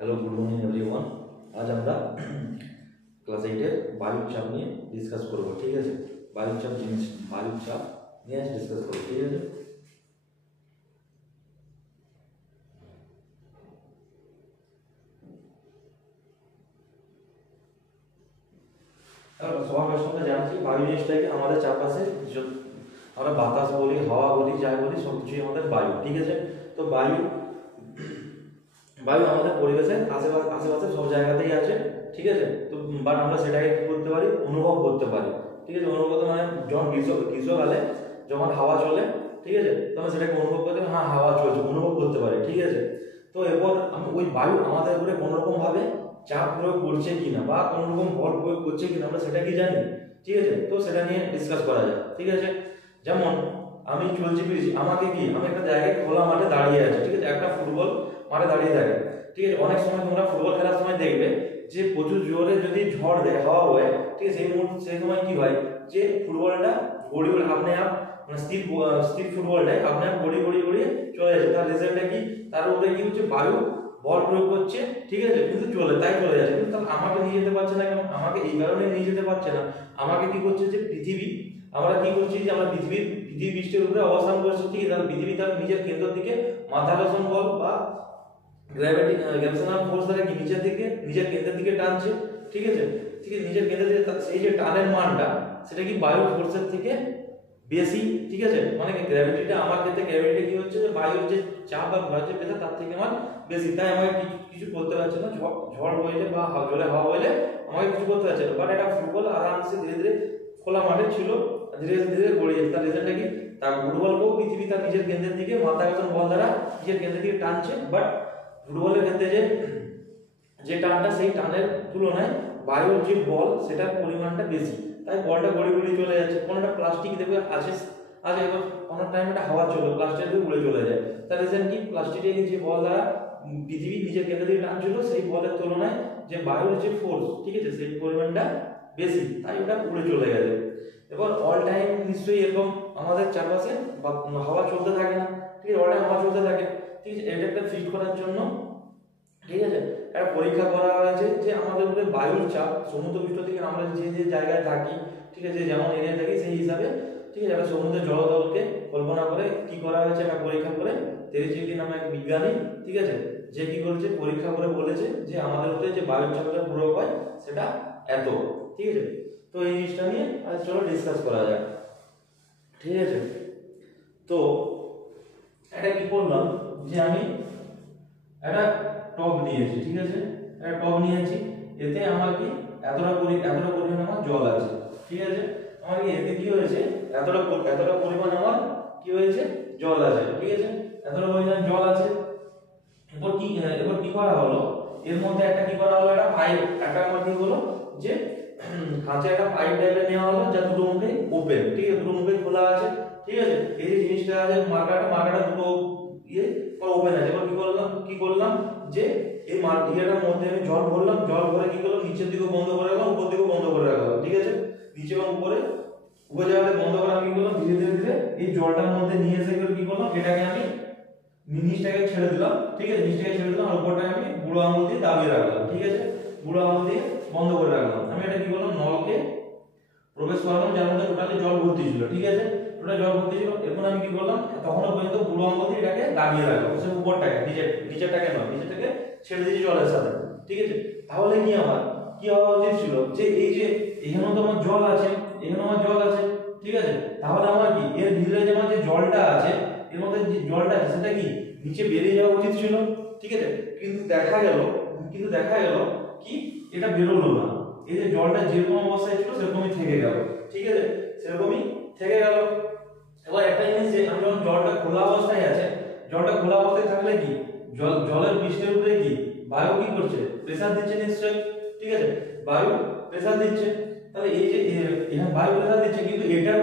Hello, good morning everyone. আজ আমরা class 8-এর বায়ুর চাপ নিয়ে ডিসকাস করব। ঠিক আছে, বায়ুর চাপ নিয়ে আজ ডিসকাস করব। ঠিক আছে, সবার প্রশ্ন আমরা জানছি বায়ু জিনিসটাকে আমাদের চারপাশে আমরা বাতাস বলি, হাওয়া বলি, যাই বলি সব কিছুই আমাদের বায়ু। ঠিক আছে, তো বায়ু আমাদের পরিবেশের আশেপাশে সব জায়গাতেই আছে। ঠিক আছে, তো বাট আমরা সেটাকে কি করতে পারি, অনুভব করতে পারি। ঠিক আছে, অনুভব করতে মানে যখন গ্রীষ্মকালে যখন হাওয়া চলে, ঠিক আছে, তখন সেটাকে অনুভব করতে হ্যাঁ হাওয়া চলছে, অনুভব করতে পারি। ঠিক আছে, তো এরপর আমি ওই বায়ু আমাদের উপরে কোনো রকম ভাবে চাপ প্রয়োগ করছে কিনা বা কোনো রকম বল প্রয়োগ করছে কিনা আমরা সেটা কি জানি। ঠিক আছে, তো সেটা নিয়ে ডিসকাস করা যায়। ঠিক আছে, যেমন আমি চলছি ফিরছি, আমি একটা জায়গায় খোলা মাঠে দাঁড়িয়ে আছি। ঠিক আছে, একটা ফুটবল মাঠে দাঁড়িয়ে থাকে। ঠিক আছে, অনেক সময় তোমরা ফুটবল খেলার সময় দেখবে যে প্রচুর জোরে যদি ঝড় দেয়, হাওয়া হয়, ঠিক আছে, সেই সময় কি হয় যে ফুটবলটা গড়িয়ে আপনি আপ মানে স্থির ফুটবলটাই আপনি আপ গড়িয়ে চলে যাচ্ছে। তার রেজাল্টটা কি, তার উপরে কি হচ্ছে, বায়ু বল প্রয়োগ করছে। ঠিক আছে, কিন্তু চলে যাচ্ছে, কিন্তু তাহলে আমাকে নিয়ে যেতে পারছে না কেন? আমাকে এই কারণে নিয়ে যেতে পারছে না, আমাকে কি করছে যে পৃথিবী, আমরা কি করছি যে আমরা পৃথিবী পৃষ্ঠের উপরে অবস্থান করছি। ঠিক আছে, তাহলে পৃথিবী তার নিজের কেন্দ্র থেকে মাধ্যাকর্ষণ বল বা গ্র্যাভিটেশনাল ফোর্স দ্বারা কি নিজের কেন্দ্রের দিকে টানছে। ঠিক আছে, নিজের কেন্দ্রের দিকে সেই যে টানের মানটা সেটা কি বায়ু ফোর্সের থেকে বেশি। ঠিক আছে, মানে গ্র্যাভিটিটা আমার ক্ষেত্রে গ্র্যাভিটি কি হচ্ছে যে বায়ুর যে চাপ বা ভর যে প্রেসার তার থেকে আমার বেশি, তাই আমাকে কিছু করতে পারছে না। ঝড় বইলে বা জোরে হাওয়া বইলে আমাকে কিছু করতে পারছে না। বাট এটা ফুটবল আরামসে ধীরে ধীরে খোলা মাঠে ছিল, ধীরে ধীরে গড়িয়ে যাচ্ছে। তার রেজাল্টটা কি, তার ফুটবলকেও পৃথিবী তার নিজের কেন্দ্রের দিকে মাধ্যাকর্ষণ বল দ্বারা নিজের কেন্দ্রের দিকে টানছে। বাট ফুটবলের ক্ষেত্রে যে টানটা, সেই টানের তুলনায় বায়ুর যে বল সেটার পরিমাণটা বেশি, তাই বলটা গড়িয়ে চলে যাচ্ছে। কোনটা প্লাস্টিক দেখবে আছে এবার কোনো টাইম একটা হাওয়া চলে প্লাস্টিক দিয়ে উড়ে চলে যায়। তার রিজন কি, প্লাস্টিকের যে বল দ্বারা পৃথিবী নিজের কেন্দ্র দিয়ে টানছিল, সেই বলের তুলনায় যে বায়ুর যে ফোর্স, ঠিক আছে, সেই পরিমাণটা বেশি, তাই ওটা উড়ে চলে গেছে। এবার অল টাইম নিশ্চয়ই এরকম আমাদের চারপাশে হাওয়া চলতে থাকে না। ঠিক আছে, অল টাইম হাওয়া চলতে থাকে। ঠিক আছে, এটা একটা ফিট করার জন্য, ঠিক আছে, একটা পরীক্ষা করা হয়েছে যে আমাদের উপরে বায়ুর চাপ সমুদ্রপৃষ্ঠ থেকে আমরা যে জায়গায় থাকি, ঠিক আছে, যেমন এরিয়া থাকি সেই হিসাবে, ঠিক আছে, একটা সমুদ্রের জলতলকে কল্পনা করে কি করা হয়েছে, একটা পরীক্ষা করে তেরিচিকি নামে এক বিজ্ঞানী, ঠিক আছে, যে কি করেছে পরীক্ষা করে বলেছে যে আমাদের উপরে যে বায়ুর চাপটা প্রয়োগ হয় সেটা এত। ঠিক আছে, তো এই জিনিসটা নিয়ে আজ চলো ডিসকাস করা যাক। ঠিক আছে, তো এটা কি করলাম যে আমি একটা টব নিয়েছি। ঠিক আছে, একটা টব নিয়েছি, এতে আমার কি এতটা পরিমাণ আমার জল আছে। ঠিক আছে, আমার কি এতে কি হয়েছে, এতটা পরিমাণ আমার কি হয়েছে, জল আছে। ঠিক আছে, এতটা পরিমাণ জল আছে। এরপর কি করা হলো, এর মধ্যে একটা কি করা হলো, একটা পাইপ, একটা আমার কি হলো যে কাঁচের একটা পাইপ টাইপের নেওয়া হলো, যা দুটো মুখে ওপেন। ঠিক আছে, দুটো মুখে খোলা আছে। ঠিক আছে, এই যে জিনিসটা আছে মার্কাটা দুটো ওপেন আছে। এবার কি করলাম যে এই ইয়েটার মধ্যে আমি জল ভরলাম, জল ভরে কি করলাম, নিচের দিকে বন্ধ করে রাখলাম, উপর দিকে বন্ধ করে রাখলাম। ঠিক আছে, নিচে এবং উপরে জায়গাতে বন্ধ করে আমি কি করলাম, ধীরে ধীরে এই জলটার মধ্যে নিয়ে এসে কি করলাম, এটাকে আমি নিচটাকে ছেড়ে দিলাম। ঠিক আছে, নিচটাকে ছেড়ে দিলাম, আর উপরটাকে আমি বুড়ো আঙুল দিয়ে দাবিয়ে রাখলাম। ঠিক আছে, বুড়ো আঙুল দিয়ে বন্ধ করে রাখলাম। আমি এটা কি করলাম, নলকে প্রবেশ করালাম, যার মধ্যে টোটালি জল ভর্তি ছিল। ঠিক আছে, টোটাল জল ভর্তি ছিল। এখন আমি কি করলাম, তখনও পর্যন্ত বুড়ো আঙুল দিয়ে এটাকে দাবিয়ে রাখলাম, সে উপরটাকে, নিচেরটাকে নয়, নিচেরটাকে ছেড়ে দিয়েছি জলের সাথে। ঠিক আছে, তাহলে কি আমার কি হওয়া উচিত ছিল যে এই যে এখানেও তো আমার জল আছে, এখানেও আমার জল আছে। ঠিক আছে, তাহলে আমার কি এর ভিতরে যে আমার যে জলটা আছে, এর মধ্যে যে জলটা আছে সেটা কি নিচে বেরিয়ে যাওয়া উচিত ছিল। ঠিক আছে, কিন্তু দেখা গেল কি এটা বেরোলো না। এই যে জলটা যেরকম অবস্থায় ছিল সেরকমই থেকে গেল। ঠিক আছে, সেরকমই থেকে গেল। এবার একটা জিনিস যে আমি যখন জলটা খোলা অবস্থায় থাকলে কি জলের পৃষ্ঠের উপরে কি বায়ু কি করছে, প্রেসার দিচ্ছে নিশ্চয়ই। ঠিক আছে, বায়ু প্রেসার দিচ্ছে। তাহলে এই যে এখানে বায়ু প্রেসার দিচ্ছে, কিন্তু এটার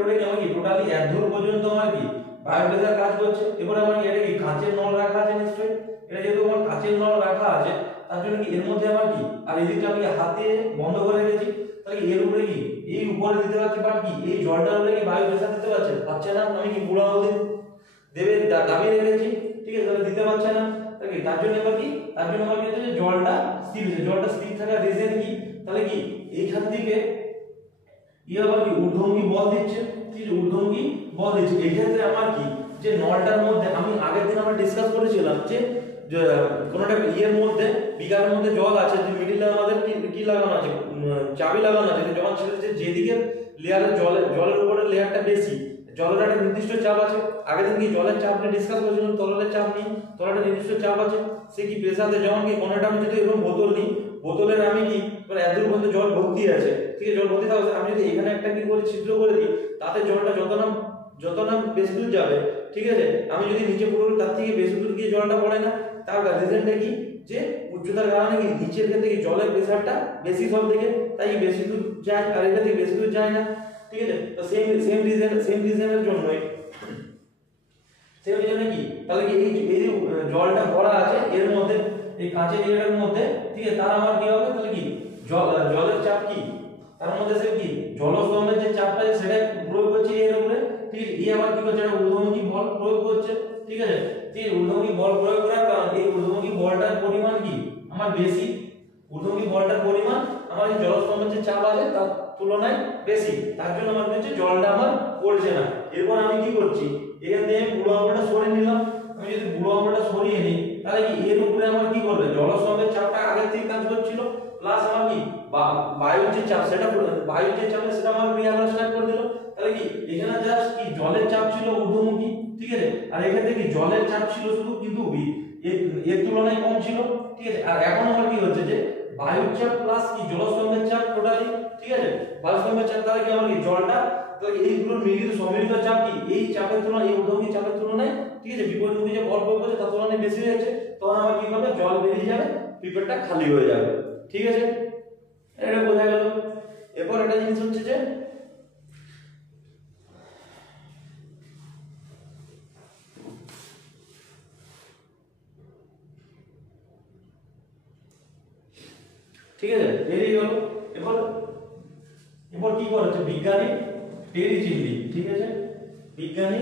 উপরে কি আমার কি টোটালি এক দূর পর্যন্ত আমার কি বায়ু প্রেসার কাজ করছে। এবারে আমার এটা কি কাঁচের নল রাখা আছে নিশ্চয়ই, এটা যেহেতু আমার কাঁচের নল রাখা আছে তার জন্য কি এর মধ্যে আমার কি, আর এদিকটা আমি হাতে বন্ধ করে রেখেছি, তাহলে এর উপরে কি এই উপরে দিতে পারছে, বাট কি এই জলটার উপরে কি বায়ু প্রেসার দিতে পারছে না। আমি কি বুড়ো আঙুল দেবে দাবিয়ে রেখেছি। ঠিক আছে, তাহলে দিতে পারছে না, তাহলে কি তার জন্য এবার কি হচ্ছে যে জলটা স্থির হচ্ছে, জলটা স্থির থাকার রিজন কি, তাহলে কি এইখান থেকে আবার কি ঊর্ধ্বমুখী বল দিচ্ছে, ঠিক আছে, ঊর্ধ্বমুখী বল দিচ্ছে। এই ক্ষেত্রে আমার কি যে নলটার মধ্যে আমি আগের দিন আমরা ডিসকাস করেছিলাম যে কোনটা ইয়ের মধ্যে বিকারের মধ্যে জল আছে, যে মিডিলে আমাদের কি লাগানো আছে, চাবি লাগানো আছে, যখন ছেড়েছে যেদিকে লেয়ারের জলের উপরে লেয়ারটা বেশি, জলের একটা নির্দিষ্ট চাপ আছে। আগের দিন কি জলের চাপ নিয়ে ডিসকাস করেছিলাম, তরলের চাপ নিয়ে, তরলের নির্দিষ্ট চাপ আছে, সে কি প্রেসারে যেমন কি কোনটা আমি যদি এরকম বোতল নিই, বোতলের আমি কি মানে এত পর্যন্ত জল ভর্তি আছে, ঠিক আছে, জল ভর্তি থাকছে, আমি যদি এখানে একটা কি করে ছিদ্র করে দিই, তাতে জলটা যত না বেশি দূর যাবে, ঠিক আছে, আমি যদি নিচে পুরো তার থেকে বেশি দূর গিয়ে জলটা পড়ে না, তার রিজনটা কি যে উচ্চতার কারণে কি নিচের ক্ষেত্রে কি জলের প্রেসারটা বেশি সব থেকে, তাই বেশি দূর যায়, আর এখান থেকে বেশি দূর যায় না, ঠিক আছে। তো সেম রিজনের জন্যই কি তাহলে কি এই যে জলটা ভরা আছে এর মধ্যে, এই কাঁচের জায়গাটার মধ্যে, ঠিক আছে, তার আমার কি হবে, তাহলে কি জলের চাপ কি তার মধ্যে সে কি জলস্তম্ভের যে চাপটা সেটা প্রয়োগ করছে এর উপরে, ঠিক আছে, এই আবার কি করছে একটা ঊর্ধ্বমুখী বল প্রয়োগ করছে, ঠিক আছে, ঠিক আছে, ঊর্ধ্বমুখী বল প্রয়োগ করার কারণে এই ঊর্ধ্বমুখী বলটার পরিমাণ কি আমার বেশি, ঊর্ধ্বমুখী বলটার পরিমাণ আমার এই জলস্তম্ভের যে চাপ আছে তার তুলনায় বেশি, তার জন্য আমার হচ্ছে জলটা আমার পড়ছে না। এরপর আমি কি করছি, এখান থেকে বুড়ো আঙুলটা সরিয়ে নিলাম, আমি যদি বুড়ো আঙুলটা সরিয়ে নিই তাহলে কি এর উপরে আমার কি করবে, জলস্তম্ভের চাপটা আগে থেকে কাজ করছিল, প্লাস আমার কি বায়ুর যে চাপ সেটা বায়ুর যে চাপ সেটা আমার ক্রিয়া করা স্টার্ট করে দিল, তাহলে কি এখানে জাস্ট কি জলের চাপ ছিল ঊর্ধ্বমুখী, ঠিক আছে, আর এখান থেকে জলের চাপ ছিল শুধু কিন্তু এর তুলনায় কম ছিল, ঠিক আছে, আর এখন আমার কি হচ্ছে যে বায়ুর চাপ প্লাস কি জলস্তম্ভের চাপ টোটালি, ঠিক আছে, বায়ুস্তম্ভের চাপ, তাহলে কি আমার কি জলটা, তাহলে এই দুটোর মিলিত সম্মিলিত চাপ কি এই চাপের তুলনায়, এই ঊর্ধ্বমুখী চাপের তুলনায়, ঠিক আছে, বিপরীতমুখী যে বল প্রয়োগ করছে তার তুলনায় বেশি হয়ে যাচ্ছে, তখন আমার কি হবে, জল বেরিয়ে যাবে, পিপেটটা খালি হয়ে যাবে, ঠিক আছে, এটা বোঝা গেল। এরপর একটা জিনিস হচ্ছে যে ঠিক আছে, বেরিয়ে গেল। এরপর কি করেছে বিজ্ঞানী টেরি চিমনি, ঠিক আছে, বিজ্ঞানী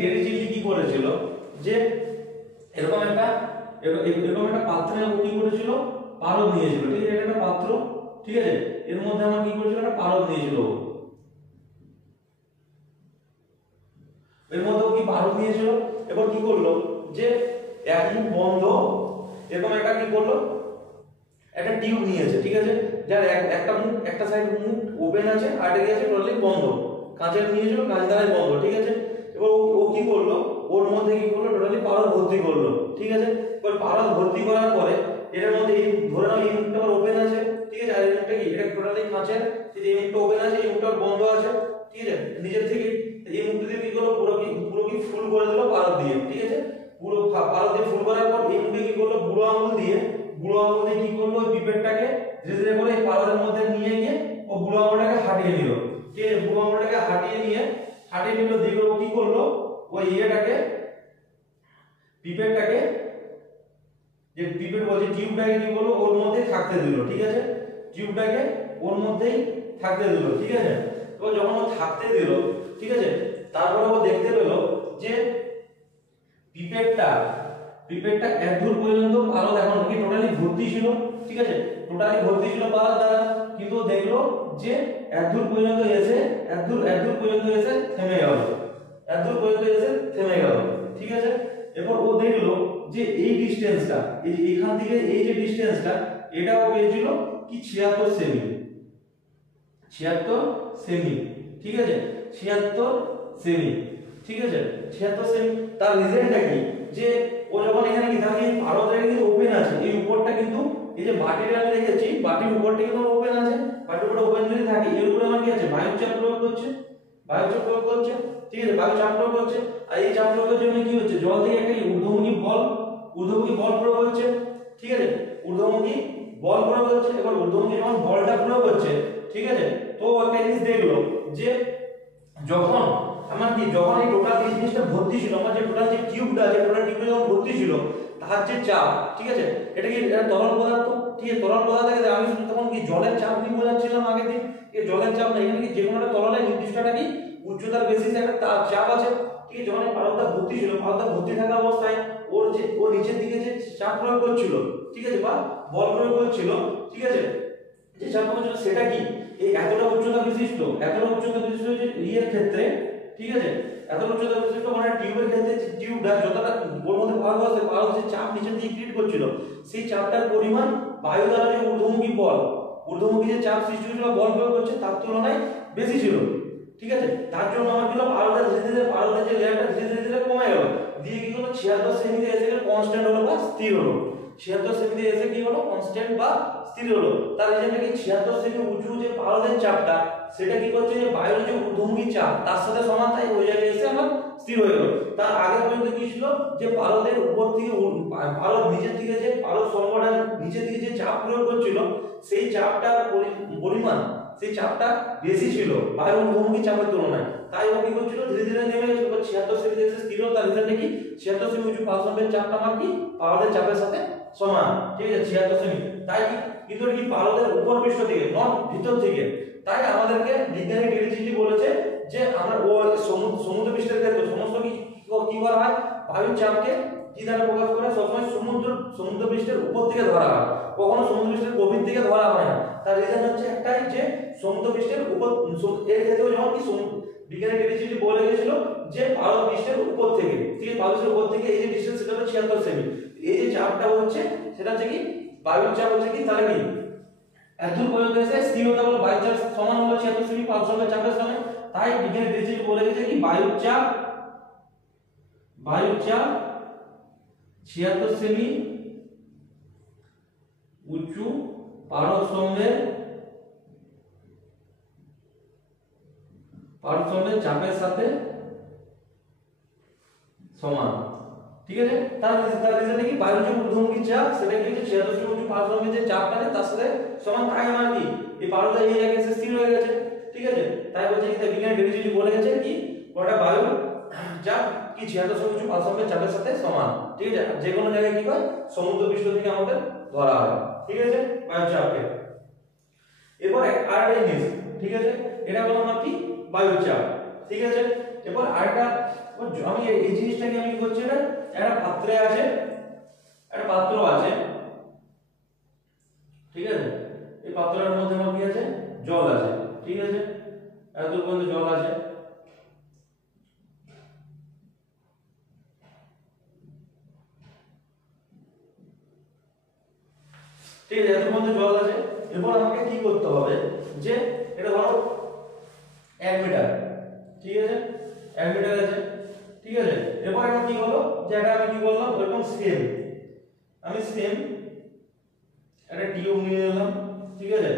টেরি চিমনি কি করেছিল যে এরকম একটা পাত্রে কি করেছিল, পারদ নিয়েছিল, ঠিক আছে, এটা একটা পাত্র, ঠিক আছে, এর মধ্যে আমার কি করেছিল, একটা পারদ নিয়েছিল, এর মধ্যে কি পারদ নিয়েছিল, এবার কি করলো যে এক মুখ বন্ধ এরকম একটা কি করলো, একটা টিউব নিয়েছে, ঠিক আছে, যার একটা মুখ একটা সাইড মুখ ওপেন আছে আর এটা আছে টোটালি বন্ধ, কাঁচের নিয়েছিল, কাঁচ দ্বারাই বন্ধ, ঠিক আছে, এবার ও কি করলো, ওর মধ্যে কি করলো টোটালি পারদ ভর্তি করলো, ঠিক আছে, এবার পারদ ভর্তি করার পরে এটার মধ্যে এই ধরে নাও এই মুখটা ওপেন আছে, ঠিক আছে, আর এই মুখটা কি এটা টোটালি কাঁচের, এই মুখটা ওপেন আছে, এই মুখটা বন্ধ আছে, ঠিক আছে, নিজের থেকে এই মুখটা দিয়ে কি করলো পুরো কি ফুল করে দিল পারদ দিয়ে, ঠিক আছে, পুরো পারদ দিয়ে ফুল করার পর এই মুখে কি করলো বুড়ো আঙুল দিয়ে কি করলো ওই পিপেটটাকে ধীরে ধীরে করে এই পারদের মধ্যে নিয়ে গিয়ে ও বুড়ো আঙুলটাকে হাঁটিয়ে নিল, ঠিক আছে, বুড়ো আঙুলটাকে হাঁটিয়ে নিল, দিয়ে ও কি করলো ওই পিপেটটাকে যে পিপেট বলছে টিউবটাকে কি করলো ওর মধ্যে থাকতে দিল, ঠিক আছে, টিউবটাকে ওর মধ্যেই থাকতে দিল, ঠিক আছে, তো যখন ও থাকতে দিল, ঠিক আছে, তারপরে ও দেখতে পেল যে পিপেটটা এতদূর পর্যন্ত পারদ এখন কি টোটালি ভর্তি ছিল, ঠিক আছে, টোটালি ভর্তি ছিল পারদ দ্বারা, কিন্তু ও দেখলো যে এতদূর পর্যন্ত এসে থেমে গেল, ঠিক আছে, এরপর ও দেখলো যে এই ডিসটেন্সটা এখান থেকে এই যে ডিসটেন্সটা এটা ও পেয়েছিল কি 76 সেমি, ঠিক আছে, 76 সেমি, ঠিক আছে, 76 সেমি। তার রিজনটা কি যে ও যখন এখানে কি থাকে পারদের কিন্তু ওপেন আছে, এই উপরটা কিন্তু এই যে বাটিটা আমি রেখেছি বাটির উপরটা কিন্তু ওপেন আছে, বাটির উপরে ওপেন যদি থাকে এর উপরে আমার কি আছে বায়ুর চাপ প্রয়োগ করছে, ঠিক আছে, বায়ু চাপ প্রয়োগ করছে, আর এই চাপ প্রয়োগের জন্য কি হচ্ছে জল থেকে একটা ঊর্ধ্বমুখী বল প্রয়োগ হচ্ছে, ঠিক আছে, ঊর্ধ্বমুখী বল প্রয়োগ হচ্ছে। এবার ঊর্ধ্বমুখী যখন বলটা প্রয়োগ হচ্ছে, ঠিক আছে, তো একটা জিনিস দেখলো যে যখন এই টোটাল এই জিনিসটা ভর্তি ছিল, আমার যে টোটাল যে টিউবটা আছে টোটাল টিউবটা যখন ভর্তি ছিল তার যে চাপ, ঠিক আছে, এটা কি তরল পদার্থ, ঠিক আছে, তরল পদার্থ থেকে আমি তখন কি কি জলের চাপ নিয়ে বোঝাচ্ছিলাম আগের দিন, এই জলের চাপ না, এখানে কি যে কোনো একটা তরলে নির্দিষ্ট একটা কি উচ্চতার বেসিসে একটা চাপ আছে, ঠিক আছে। যখন এই পারদটা ভর্তি ছিল, পারদটা ভর্তি থাকা অবস্থায় ওর নিচের দিকে যে চাপ প্রয়োগ করছিল, ঠিক আছে, বা বল প্রয়োগ করছিল, ঠিক আছে, যে চাপ প্রয়োগ করছিল সেটা কি এই এতটা উচ্চতা বিশিষ্ট যে ইয়ের ক্ষেত্রে, ঠিক আছে, এতটা উচ্চতা বিশিষ্ট মানে টিউবের ক্ষেত্রে টিউবটা যতটা ওর মধ্যে পারদ আছে, পারদ যে চাপ নিচের দিকে ক্রিয়েট করছিল, সেই চাপটার পরিমাণ বায়ু দ্বারা যে ঊর্ধ্বমুখী যে চাপ সৃষ্টি হয়েছিল বল প্রয়োগ করছে তার তুলনায় বেশি ছিল, ঠিক আছে। তার জন্য আমার কি হলো, পারদের যে লেয়ারটা ধীরে ধীরে কমে গেল, দিয়ে কি হলো 76 সেমিতে এসে গেল কনস্ট্যান্ট হলো বা স্থির হলো, 76 সেমিতে এসে কি হলো কনস্ট্যান্ট বা স্থির হলো। তার রিজনটা কি 76 সেমি উঁচু যে পারদের চাপটা সেটা কি করছে যে বায়ুর যে ঊর্ধ্বমুখী চাপ তার সাথে সমান, তাই ওই জায়গায় এসে আমার স্থির হয়ে গেল। তার আগে পর্যন্ত কি ছিল যে পারদের উপর থেকে পারদ নিচের দিকে যে পারদ স্তম্ভটা নিচের দিকে যে চাপ প্রয়োগ করছিল সেই চাপটার পরিমাণ, সেই চাপটা বেশি ছিল বায়ুর ঊর্ধ্বমুখী চাপের তুলনায়, তাই ও কি করছিল ধীরে ধীরে নেমে গেছিল, 76 সেমিতে এসে স্থির হলো। তার রিজনটা কি 76 সেমি উঁচু পারদের চাপটা আমার কি পারদের চাপের সাথে সমান, ঠিক আছে, 76 সেমি। তাই কি কিন্তু কি পারদের উপর পৃষ্ঠ থেকে নট ভিতর থেকে, তাই আমাদেরকে বিজ্ঞানী ডিভিজিটি বলেছে যে আমরা ও সমুদ্র পৃষ্ঠের ক্ষেত্রে সমস্ত কি করা হয়, বায়ুর চাপকে কি দ্বারা প্রকাশ করে, সবসময় সমুদ্র পৃষ্ঠের উপর থেকে ধরা হয়, কখনো সমুদ্র পৃষ্ঠের গভীর থেকে ধরা হয় না। তার রিজন হচ্ছে একটাই যে সমুদ্র পৃষ্ঠের উপর, এর ক্ষেত্রে যেমন কি বিজ্ঞানী ডিভিজিটি বলে গেছিল যে পারদ পৃষ্ঠের উপর থেকে, ঠিক আছে, পারদ পৃষ্ঠের উপর থেকে এই যে ডিসটেন্স সেটা হচ্ছে 76 সেমি, এই যে চাপটা হচ্ছে সেটা হচ্ছে কি বায়ুর চাপ হচ্ছে কি, তাহলে কি এতদূর পর্যন্ত এসে স্থির হতে হলো, বায়ুর চাপ সমান হলো 76 সেমি পারদের চাপের সঙ্গে। তাই বিজ্ঞানী ডিভিজিটি বলে গেছে কি বায়ুর চাপ 76 সেমি উঁচু পারদ স্তম্ভের চাপের সাথে সমান, ঠিক আছে। তার রিজনে কি বায়ুর যে ঊর্ধ্বমুখী চাপ সেটা কি হচ্ছে 76 সেমি উঁচু পারদ স্তম্ভের যে চাপটা আছে তার সাথে সমান, তাই আমার কি এই পারদটা এই জায়গায় এসে স্থির হয়ে গেছে, ঠিক আছে। তাই বলছে কি বিজ্ঞানী ডিভিজিটি বলে গেছে কি ওটা বায়ুর চাপ কি 76 সেমি উঁচু পারদ স্তম্ভের চাপের সাথে সমান, ঠিক আছে। যে কোনো জায়গায় কি হয় সমুদ্র পৃষ্ঠ থেকে আমাদের ধরা হয়, ঠিক আছে, বায়ুর চাপকে। এরপর আরেকটা জিনিস, ঠিক আছে, এটা হলো আমার কি বায়ুর চাপ, ঠিক আছে। এরপর আরেকটা আমি এই জিনিসটাকে আমি কি করছি, এটা একটা পাত্র আছে, ঠিক আছে। এই পাত্রের মধ্যে আমার কি আছে জল আছে, ঠিক আছে, এত পর্যন্ত জল আছে, ঠিক আছে, এত পর্যন্ত জল আছে। এরপর আমাকে কি করতে হবে যে এটা ধরো 1 মিটার, ঠিক আছে, 1 মিটার আছে, ঠিক আছে। এরপর এটা কি হলো যে এটা আমি কি করলাম এরকম সেম একটা টিউব নিয়ে নিলাম, ঠিক আছে,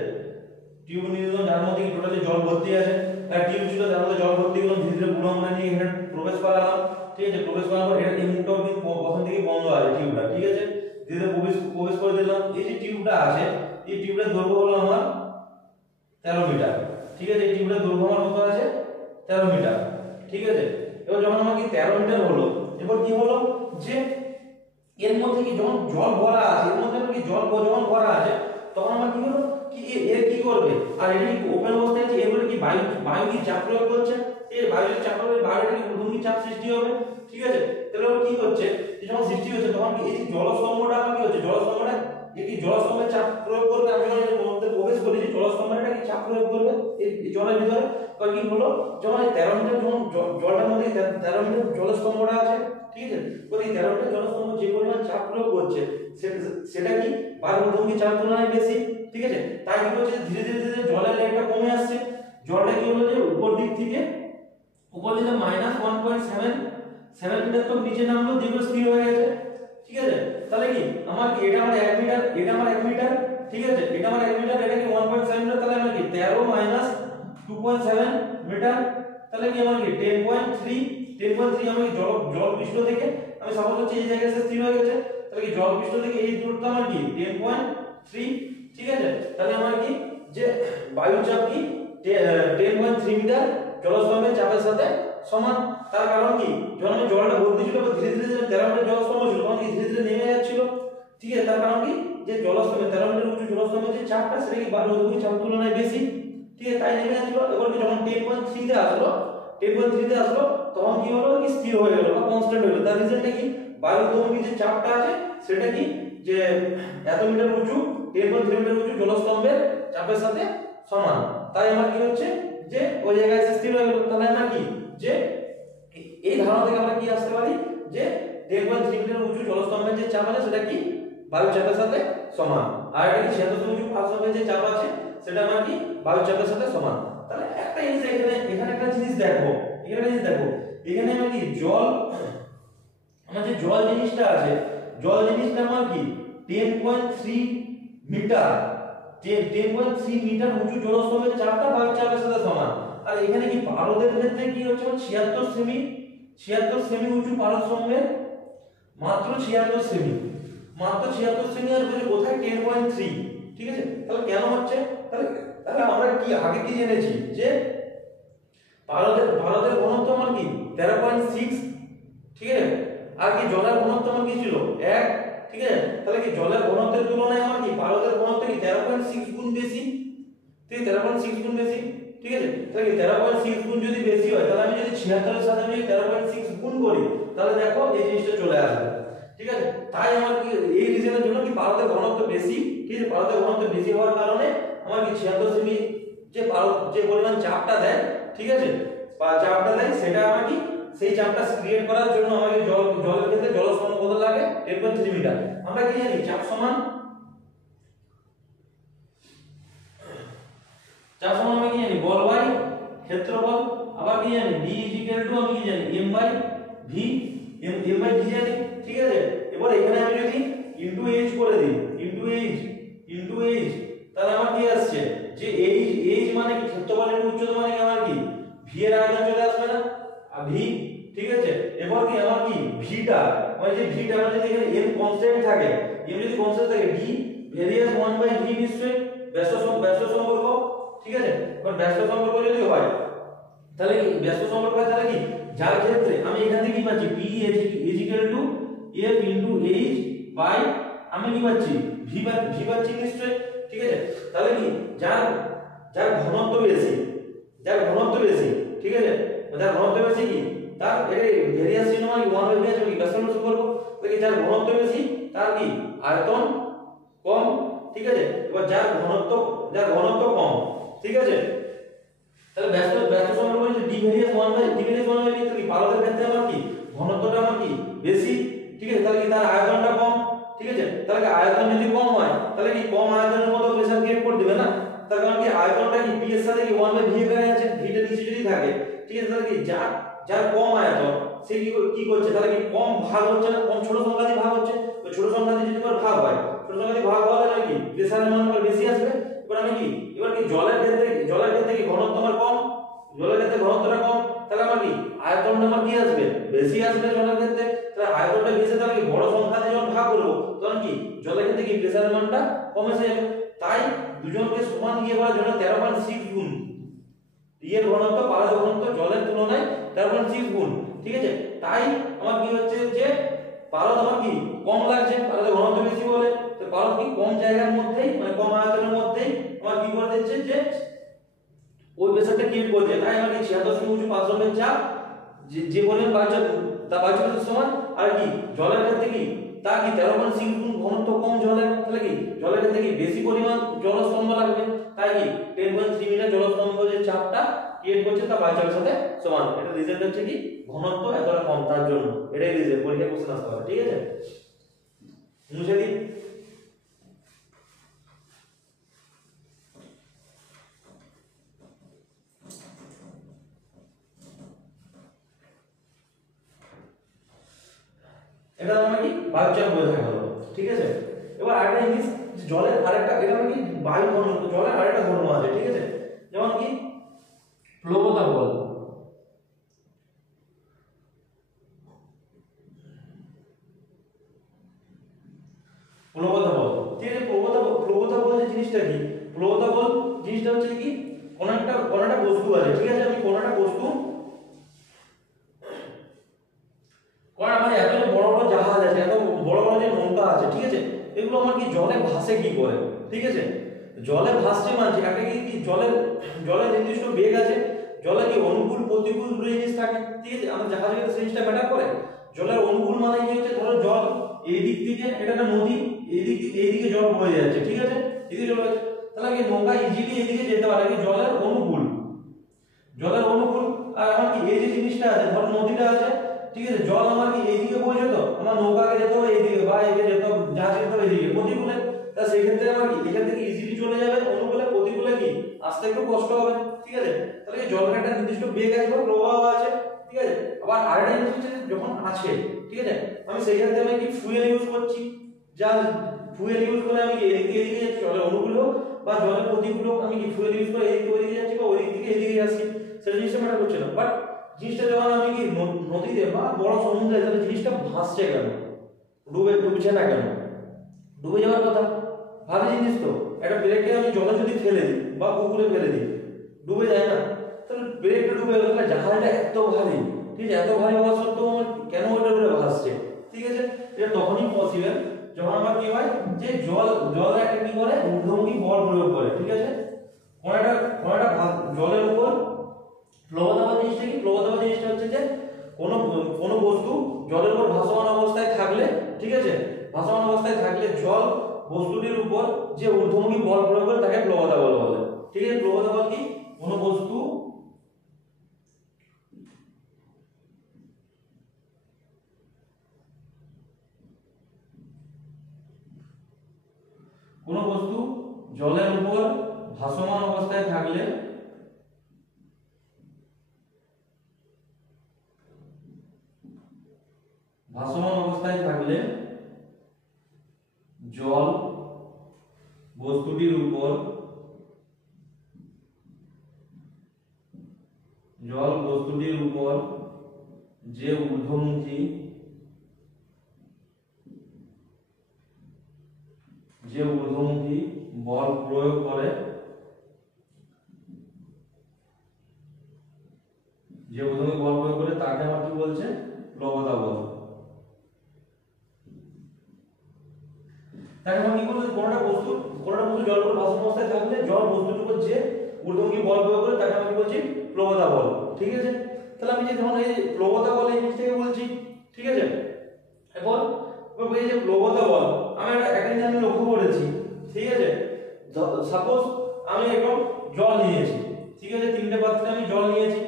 টিউব নিয়ে নিলাম যার মধ্যে কি টোটালি জল ভর্তি আছে, একটা টিউব ছিল যার মধ্যে জল ভর্তি করলাম, ধীরে ধীরে বুড়ো আমরা নিয়ে এখানে প্রবেশ করালাম, ঠিক আছে। প্রবেশ করার পর এটা এই মুখটাও কিন্তু প্রথম থেকে বন্ধ আছে টিউবটা, ঠিক আছে, ধীরে ধীরে প্রবেশ করে দিলাম। এই যে টিউবটা আছে এই টিউবের দৈর্ঘ্য হলো আমার 13 মিটার, ঠিক আছে, এই টিউবের দৈর্ঘ্য আমার কত আছে 13 মিটার, ঠিক আছে। এবার যখন আমার কি 13 মিটার হলো, এবার কি হলো যে এর মধ্যে কি যখন জল ভরা আছে, এর মধ্যে কি জল যখন ভরা আছে তখন আমার কি হলো কি এর কি করবে, আর এটা কি ওপেন অবস্থায় আছে, এর কি বায়ু কি চাপ প্রয়োগ করছে, এই বায়ুর চাপ প্রয়োগ বায়ুটা কি ঊর্ধ্বমুখী চাপ সৃষ্টি হবে, ঠিক আছে। তাহলে ওর কি হচ্ছে যখন সৃষ্টি হচ্ছে তখন কি এই জলস্তম্ভটা আমার কি হচ্ছে, জলস্তম্ভটা এই জলস্তম্ভে চাপ প্রয়োগ করবে, আমি যখন এর মধ্যে প্রবেশ করি যে জলস্তম্ভটা কি চাপ প্রয়োগ করবে এই জলের ভিতরে, তখন কি হলো যখন এই 13 মিটার যখন জলটার মধ্যে 13 মিটার জলস্তম্ভটা আছে, ঠিক আছে, তো এই 13 মিটার জলস্তম্ভ যে পরিমাণ চাপ প্রয়োগ করছে সেটা কি বায়ুর ঊর্ধ্বমুখী চাপ তুলনায় বেশি, ঠিক আছে। তাই কি হচ্ছে ধীরে ধীরে জলের লেয়ারটা কমে আসছে, জলটা কি হলো যে উপর দিক থেকে -1.7 মিটার তো নিচে নামলো, যেগুলো স্থির হয়ে গেছে, ঠিক আছে। তাহলে কি আমার কি এটা আমার 1 মিটার, এটা আমার 1 মিটার, ঠিক আছে, এটা আমার 1 মিটার, এটা কি 1.7 মিটার, তাহলে আমার কি 13 - 2.7 মিটার, তাহলে কি আমার কি 10.3 আমি জল পৃষ্ঠ থেকে আমি সাপোজ হচ্ছে এই জায়গায় এসে স্থির হয়ে গেছে, তাহলে কি জল পৃষ্ঠ থেকে এই দূরত্ব আমার কি 10.3, ঠিক আছে। তাহলে আমার কি যে বায়ুর চাপ কি 10.3 মিটার জলস্তম্ভের চাপের সাথে সমান। তার কারণ কি যখন আমি জলটা ভর্তি ছিল ধীরে ধীরে 13 মিটার জলস্তম্ভ ছিল তখন কি ধীরে ধীরে নেমে যাচ্ছিল, ঠিক আছে। তার কারণ কি যে জলস্তম্ভে 13 মিটার উঁচু জলস্তম্ভের যে চাপটা সেটা কি বায়ুর ঊর্ধ্বমুখী চাপের তুলনায় বেশি, ঠিক আছে, তাই নেমে আসলো। এবার কি যখন 10.3 তে আসলো, 10.3 তে আসলো তখন কি হলো, কি স্থির হয়ে গেল বা কনস্ট্যান্ট হয়ে গেল। তার রিজনটা কি, বায়ুর ঊর্ধ্বমুখী যে চাপটা আছে সেটা কি, যে এত মিটার উঁচু 10.3 মিটার উঁচু জলস্তম্ভের চাপের সাথে সমান। তাই আমার কি হচ্ছে, যে ওই জায়গায় স্থির হয়ে গেল। তাহলে আমরা কি, যে এই ধারণা থেকে আমরা কি আসতে পারি, যে 10.3 মিটার উঁচু জলস্তম্ভের যে চাপ আছে সেটা কি বায়ুর চাপের সাথে সমান। আর এটা কি 76.5 যে চাপ আছে সেটা আমরা কি বায়ুর চাপের সাথে সমান। তাহলে একটা জিনিস এখানে একটা জিনিস দেখো, এখানে আমরা কি জল, আমার যে জল জিনিসটা আছে, জল জিনিসটা আমার কি 10.3 মিটার, 10.3 মিটার উঁচু জলস্তম্ভের চাপটা বায়ুর চাপের সাথে সমান। আর এখানে কি পারদের ক্ষেত্রে কি হচ্ছে, 76 সেমি উঁচু পারদ স্তম্ভের মাত্র 76 সেমি, আর বলে কোথায় 10.3, ঠিক আছে। তাহলে কেন হচ্ছে, তাহলে আমরা কি আগে কি জেনেছি, যে পারদের ঘনত্ব আমার কি 13.6, ঠিক আছে, আর কি জলের ঘনত্ব আমার কি ছিল 1, ঠিক আছে। তাহলে কি জলের ঘনত্বের তুলনায় আমার কি পারদের ঘনত্ব কি 13.6 গুণ বেশি, ঠিক আছে, 13.6 গুণ বেশি, ঠিক আছে। তাহলে কি 13.6 গুণ যদি বেশি হয়, তাহলে আমি যদি 76 এর সাথে আমি 13.6 গুণ করি, তাহলে দেখো এই জিনিসটা চলে আসবে, ঠিক আছে। তাই আমার কি এই রিজনের জন্য কি পারদের ঘনত্ব বেশি, ঠিক আছে, পারদের ঘনত্ব বেশি হওয়ার কারণে আমার কি 76 সেমি যে পারদ যে পরিমাণ চাপটা দেয়, ঠিক আছে, বা চাপটা দেয় সেটা আমার কি সেই চাপটা ক্রিয়েট করার জন্য আমাকে জলের ক্ষেত্রে জলস্তম্ভ কত লাগে 10.3 মিটার। আমরা কি জানি চাপ সমান আমরা কি জানি বল বাই ক্ষেত্রফল। আবার কি জানি D আমি কি জানি m বাই v, জানি, ঠিক আছে। এবার এখানে আমি যদি ইনটু h করে দিই, ইনটু h, তাহলে আমার কি আসছে, যে h মানে কি ক্ষেত্রফল ইনটু উচ্চতা মানে কি আমার কি v এর আয়তন চলে আসবে না, আর v, ঠিক আছে। এবার কি আমার কি vটা মানে যে vটা মানে যদি এখানে m কনস্ট্যান্ট থাকে, m যদি কনস্ট্যান্ট থাকে, d ভেরিয়াস 1 বাই v নিশ্চয়ই ব্যস্ত সম্পর্ক, ঠিক আছে। এবার ব্যস্ত সম্পর্ক যদি হয়, তাহলে কি ব্যস্ত সম্পর্ক হয়, তাহলে কি যার ক্ষেত্রে আমি এখান থেকে কি পাচ্ছি P F H বাই আমি কি পাচ্ছি V পাচ্ছি নিশ্চয়ই, ঠিক আছে। তাহলে কি যার ঘনত্ব বেশি, ঠিক আছে, যার ঘনত্ব বেশি কি তার ভেরিয়াস চিহ্ন মানে 1 বাই v আছে কি ব্যস্ত সম্পর্ক। তাহলে কি যার ঘনত্ব বেশি তার কি আয়তন কম, ঠিক আছে। এবার যার ঘনত্ব কম, ঠিক আছে, তাহলে ব্যস্ত সম্পর্ক হচ্ছে d ভেরিয়াস 1 বাই v, কি পারদের ক্ষেত্রে আমার কি ঘনত্বটা আমার কি বেশি, ঠিক আছে। তাহলে কি তার আয়তনটা কম, ঠিক আছে। তাহলে কি আয়তন যদি কম হয়, তাহলে কি কম আয়তনের মতো প্রেসার ক্রিয়েট করে দিবে না। তার কারণ কি আয়তনটা কি p এর সাথে কি 1 বাই v এর আছে, v টা নিচে যদি থাকে, ঠিক আছে। তাহলে কি যার কম আয়তন সে কি করছে, তাহলে কি কম ভাগ হচ্ছে না, কম ছোট সংখ্যা দিয়ে ভাগ হচ্ছে। তো ছোট সংখ্যা দিয়ে যদি ভাগ হয়, ছোট সংখ্যা দিয়ে ভাগ হলে কি প্রেসারের মান বেশি আসবে। এবার কি জলের ক্ষেত্রে কি ঘনত্ব আমার কম, জলের ক্ষেত্রে ঘনত্বটা কম, তাহলে আমার কি আয়তনটা আমার কি আসবে বেশি আসবে জলের ক্ষেত্রে। তাহলে আয়তনটা বেশি, তাহলে কি বড় সংখ্যা দিয়ে যখন ভাগ করব তখন কি জলের ক্ষেত্রে কি প্রেসারের মানটা কম এসে যাবে। তাই দুজনকে সমান দিয়ে করার জন্য 13.6 গুণ এর ঘনত্ব পারদের ঘনত্ব জলের তুলনায় 13.6 গুণ, ঠিক আছে। তাই আমার কি হচ্ছে, যে পারদ আমার কি কম লাগছে, পারদের ঘনত্ব বেশি বলে, তো পারদ কি কম জায়গার মধ্যেই মানে কম আয়তনের মধ্যেই আমার কি করে দিচ্ছে, যে ওই প্রেসারটা ক্রিয়েট করছে। তাই আমার কি 76 সেমি উঁচু পারদের চাপ যে পরিমাণ বায়ুর চাপের সমান, আর কি জলের ক্ষেত্রে কি তা কি 13.6 গুণ ঘনত্ব কম জলের, তাহলে কি জলের ক্ষেত্রে কি বেশি পরিমাণ জলস্তম্ভ লাগবে। তাই কি 10.3 মিটার জলস্তম্ভ যে চাপটা ক্রিয়েট করছে তা বায়ুর চাপের সাথে সমান। এটা রিজল্ট হচ্ছে কি ঘনত্ব এতটা কম, তার জন্য এটাই রিজল্ট। পরীক্ষা কোশ্চেন আসতে পারে, ঠিক আছে। মুছে দিই। এটা আমরা কি বায়ুর চাপ বোঝা গেল, ঠিক আছে। এবার আরেকটা জিনিস, জলের আরেকটা, এটা মানে কি বায়ু ঘনত্ব, জলের আরেকটা ধর্ম আছে, ঠিক আছে। যেমন কি প্লবতা বল, ঠিক আছে। প্লবতা বল যে জিনিসটা কি, প্লবতা বল জিনিসটা হচ্ছে কি কোন একটা বস্তু আছে, ঠিক আছে। আমি কোন একটা বস্তু আমাদের এত বড় বড় জাহাজ আছে, এত বড় বড় যে নৌকা আছে, ঠিক আছে। এগুলো আমার কি জলে ভাসে কি করে, ঠিক আছে। জলে ভাসছে মানে একটা কি জলের নির্দিষ্ট বেগ আছে, জলে কি অনুকূল প্রতিকূল দুটো জিনিস থাকে, ঠিক আছে। আমরা জাহাজে সেই জিনিসটা ম্যাটার করে। জলের অনুকূল মানে কি হচ্ছে, ধরো জল এই দিক থেকে, এটা একটা নদী, এইদিকে জল বয়ে যাচ্ছে, ঠিক আছে, এদিকে জল আছে, তাহলে কি নৌকা ইজিলি এদিকে যেতে পারে, কি জলের অনুকূল। আর আমার কি এই যে জিনিসটা আছে, ধরো নদীটা আছে, ঠিক আছে, জল আমার কি এইদিকে বয়ে যেত, আমার নৌকাকে যেতে হবে এইদিকে, বা এদিকে যেতে হবে, জাহাজ যেতে হবে এইদিকে প্রতিকূলে, তা সেই ক্ষেত্রে আমার কি এখান থেকে ইজিলি চলে যাবে অনুকূলে, প্রতিকূলে কি আসতে একটু কষ্ট হবে, ঠিক আছে। তাহলে এই জলের একটা নির্দিষ্ট বেগ আছে বা প্রবাহ আছে, ঠিক আছে। আবার আরেকটা জিনিস হচ্ছে যখন আছে, ঠিক আছে, আমি সেই ক্ষেত্রে আমি কি ফুয়েল ইউজ করছি, যা ফুয়েল ইউজ করে আমি এদিকে জলের অনুকূল হোক বা জলের প্রতিকূল হোক, আমি কি ফুয়েল ইউজ করে এদিকে ওইদিকে যাচ্ছি বা ওই দিক থেকে এদিকে যাচ্ছি, সেটা জিনিসটা ম্যাটার করছে না। বাট জিনিসটা যখন আমি কি নদীতে বা বড় সমুদ্রে, তাহলে জিনিসটা ভাসছে কেন, ডুবছে না কেন, ডুবে যাওয়ার কথা, ভারী জিনিস তো। একটা ব্রেককে আমি জলে যদি ফেলে দিই বা পুকুরে ফেলে দিই, ডুবে যায় না, তাহলে ব্রেকটা ডুবে গেল, তাহলে জাহাজটা এত ভারী, ঠিক আছে, এত ভারী হওয়া সত্ত্বেও আমার কেন ওইটা উপরে ভাসছে, ঠিক আছে। এটা তখনই পসিবল যখন আমার কি হয় যে জল একটা কি করে ঊর্ধ্বমুখী বল প্রয়োগ করে, ঠিক আছে। কোনটা জলের উপর প্লবতাবাদ জিনিসটা কি, প্লবতাবাদ জিনিসটা হচ্ছে যে কোনো বস্তু জলের উপর ভাসমান অবস্থায় থাকলে, ঠিক আছে, ভাসমান অবস্থায় থাকলে জল বস্তুটির উপর যে ঊর্ধ্বমুখী বল প্রয়োগ করে তাকে প্লবতা বল বলে, ঠিক আছে। প্লবতা বল কি, কোনো বস্তু জলের উপর ভাসমান অবস্থায় থাকলে জল বস্তুটির উপর যে ঊর্ধ্বমুখী বল প্রয়োগ করে, তাকে আমরা কি বলছে, প্লবতা বল। তাকে আমরা কি বলছি, কোনটা বস্তু জলের উপর ভাসমান অবস্থায় থাকলে জল বস্তুটির উপর যে ঊর্ধ্বমুখী বল প্রয়োগ করে তাকে আমরা কি বলছি, প্লবতা বল, ঠিক আছে। তাহলে আমি যে ধরুন এই প্লবতা বল এই জিনিসটাকে বলছি, ঠিক আছে। এখন এই যে প্লবতা বল আমি একটা জিনিস আমি লক্ষ্য করেছি, ঠিক আছে। সাপোজ আমি এখন জল নিয়েছি, ঠিক আছে, তিনটে পাত্রে আমি জল নিয়েছি,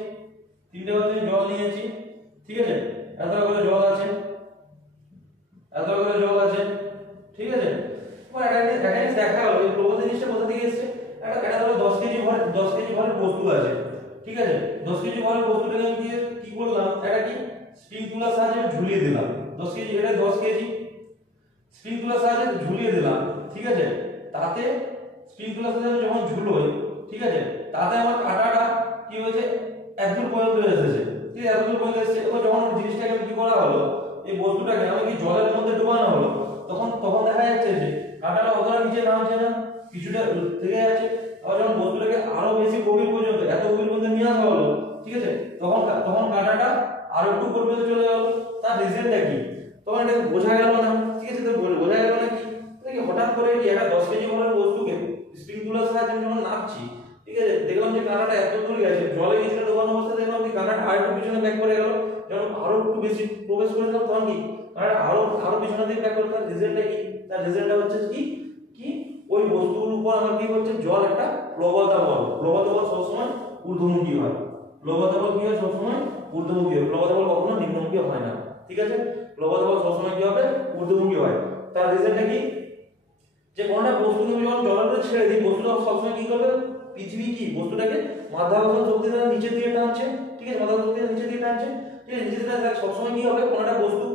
ঠিক আছে, এত করে জল আছে, ঠিক আছে। এবার একটা জিনিস দেখা গেল এই প্লবতা জিনিসটা কোথা থেকে এসেছে, একটা ধরো 10 কেজি ভরের বস্তু আছে, ঠিক আছে। 10 কেজি ভরের বস্তুটাকে আমি কি করলাম, একটা কি স্প্রিং তুলার সাহায্যে ঝুলিয়ে দিলাম, 10 কেজি, এটা 10 কেজি স্প্রিং তুলার সাহায্যে ঝুলিয়ে দিলাম, ঠিক আছে। তাতে স্প্রিং তুলার সাহায্যে যখন ঝুলোই, ঠিক আছে, তাতে আমার কাঁটাটা কি হয়েছে, এতদূর পর্যন্ত এসেছে, ঠিক আছে, এতদূর পর্যন্ত এসেছে। এবার যখন জিনিসটাকে আমি কি করা হলো, এই বস্তুটাকে আমি কি জলের মধ্যে ডুবানো হলো, তখন দেখা যাচ্ছে যে কাঁটাটা অতটা নিচে নামছে না, কিছুটা থেকে যাচ্ছে। আবার যখন বস্তুটাকে আরো বেশি গভীর পর্যন্ত, এত গভীর পর্যন্ত নিয়ে আসা হলো, ঠিক আছে, তখন কাঁটাটা আরো একটু পর্যন্ত চলে গেল। তার রিজনটা কি, তখন এটা বোঝা গেল না, ঠিক আছে। তো বোঝা গেল না কি হঠাৎ করে কি একটা 10 কেজি ভরের বস্তুকে স্প্রিং তুলার সাহায্যে যখন নামছি, ঠিক আছে, দেখলাম যে কাঁটাটা এত দূর গেছে, জলে কিছুটা ডোবানো অবস্থায় দেখলাম কি কাঁটাটা আর একটু পিছনে ব্যাক করে গেল, যখন আরো একটু বেশি প্রবেশ করে দিলাম তখন কি কাঁটাটা আরো পিছনে দিকে ব্যাক করে। তার রিজনটা কি, তার রিজনটা হচ্ছে কি ওই বস্তুর উপর আমার কি হচ্ছে, জল একটা প্লবতা বল সবসময় ঊর্ধ্বমুখী হয়, প্লবতা বল কি হয় সবসময় ঊর্ধ্বমুখী হয়, প্লবতা বল কখনো নিম্নমুখী হয় না, ঠিক আছে। প্লবতা বল সবসময় কি হবে, ঊর্ধ্বমুখী হয়। তার রিজনটা কি, যে কোনটা বস্তুকে যখন জলের উপরে ছেড়ে দিই, বস্তুটা সবসময় কি করবে, পৃথিবী কি বস্তুটাকে মাধ্যাকর্ষণ শক্তি দ্বারা নিচের দিকে টানছে, ঠিক আছে, মাধ্যাকর্ষণ শক্তি দ্বারা নিচের দিকে টানছে, ঠিক আছে। নিচের দিকে সবসময় কি হবে, কোনটা বস্তু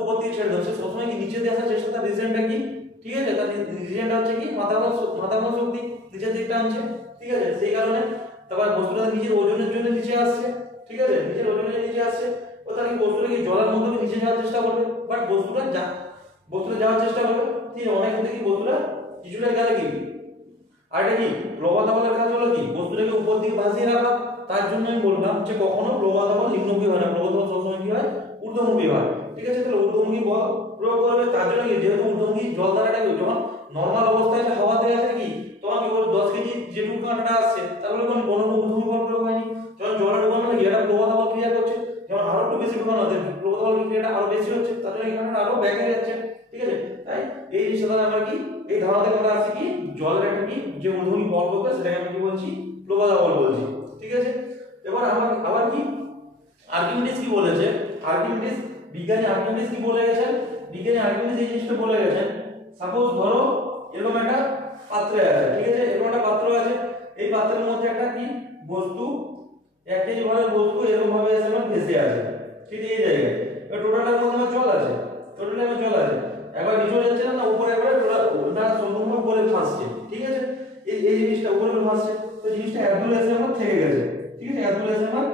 উপর দিয়ে ছেড়ে দেবো, সে সবসময় কি নিচে দিয়ে আসার চেষ্টা, তার রিজনটা কি, ঠিক আছে, তার রিজনটা হচ্ছে কি মাধ্যাকর্ষণ শক্তি নিচের দিকে টানছে, ঠিক আছে। সেই কারণে তারপর বস্তুটা নিজের ওজনের জন্য নিচে আসছে, ঠিক আছে, নিজের ওজনের জন্য নিচে আসছে। ও তার কি বস্তুটা কি জলের মধ্যে নিচে যাওয়ার চেষ্টা করবে, বাট বস্তুটা যাওয়ার চেষ্টা করবে, ঠিক আছে। অনেক ক্ষেত্রে কি বস্তুটা কিছুটা গেলে কি, আর এটা কি প্লবতা বলের কাজ হলো কি বস্তুটাকে উপর দিকে ভাসিয়ে রাখা। তার জন্য আমি বললাম যে কখনো প্লবতা বল নিম্নমুখী হয় না, প্লবতা বল সবসময় কি হয়, ঊর্ধ্বমুখী হয়, ঠিক আছে। তাহলে ঊর্ধ্বমুখী বল প্রয়োগ করবে, তার জন্য কি যেহেতু ঊর্ধ্বমুখী জল ধারাটা যখন নরমাল অবস্থায় যে হাওয়াতে আছে কি তখন কি বল 10 কেজি যেটুকু কাঁটাটা আসছে তাহলে কোনো ঊর্ধ্বমুখী বল প্রয়োগ হয়নি, যখন জলের উপর মানে এটা প্রবাহ বল ক্রিয়া করছে, যেমন আরো একটু বেশি প্রবাহ হচ্ছে প্রবাহ বল ক্রিয়াটা আরো বেশি হচ্ছে, তার জন্য এখানে আরো ব্যাক হয়ে যাচ্ছে, ঠিক আছে। তাই এই জিনিসটা আমরা কি এই ধারণা থেকে আমরা আসছি কি জলের একটা কি যে ঊর্ধ্বমুখী বল করবে সেটাকে আমি কি বলছি প্রবাহ বল বলছি, ঠিক আছে। এবার আবার কি আর্কিমিডিস কি বলেছে, আর্কিমিডিস বিজ্ঞানী আর্কিমিডিস কি বলে গেছেন, বিজ্ঞানী আর্কিমিডিস এই জিনিসটা বলে গেছেন, সাপোজ ধরো এরকম একটা পাত্র আছে, ঠিক আছে, এরকম একটা পাত্র আছে, এই পাত্রের মধ্যে একটা কি বস্তু 1 কেজি ভরের বস্তু এরকম ভাবে এসে আমার ভেসে আছে, ঠিক আছে, এই জায়গায় এবার টোটালটার মধ্যে আমার জল আছে, টোটালটা আমার জল আছে, একবার নিচে যাচ্ছে না উপরে একবার ওটা সম্পূর্ণ উপরে ভাসছে, ঠিক আছে, এই জিনিসটা উপরে ভাসছে, তো জিনিসটা এতদূর এসে আমার থেকে গেছে, ঠিক আছে, এতদূর এসে আমার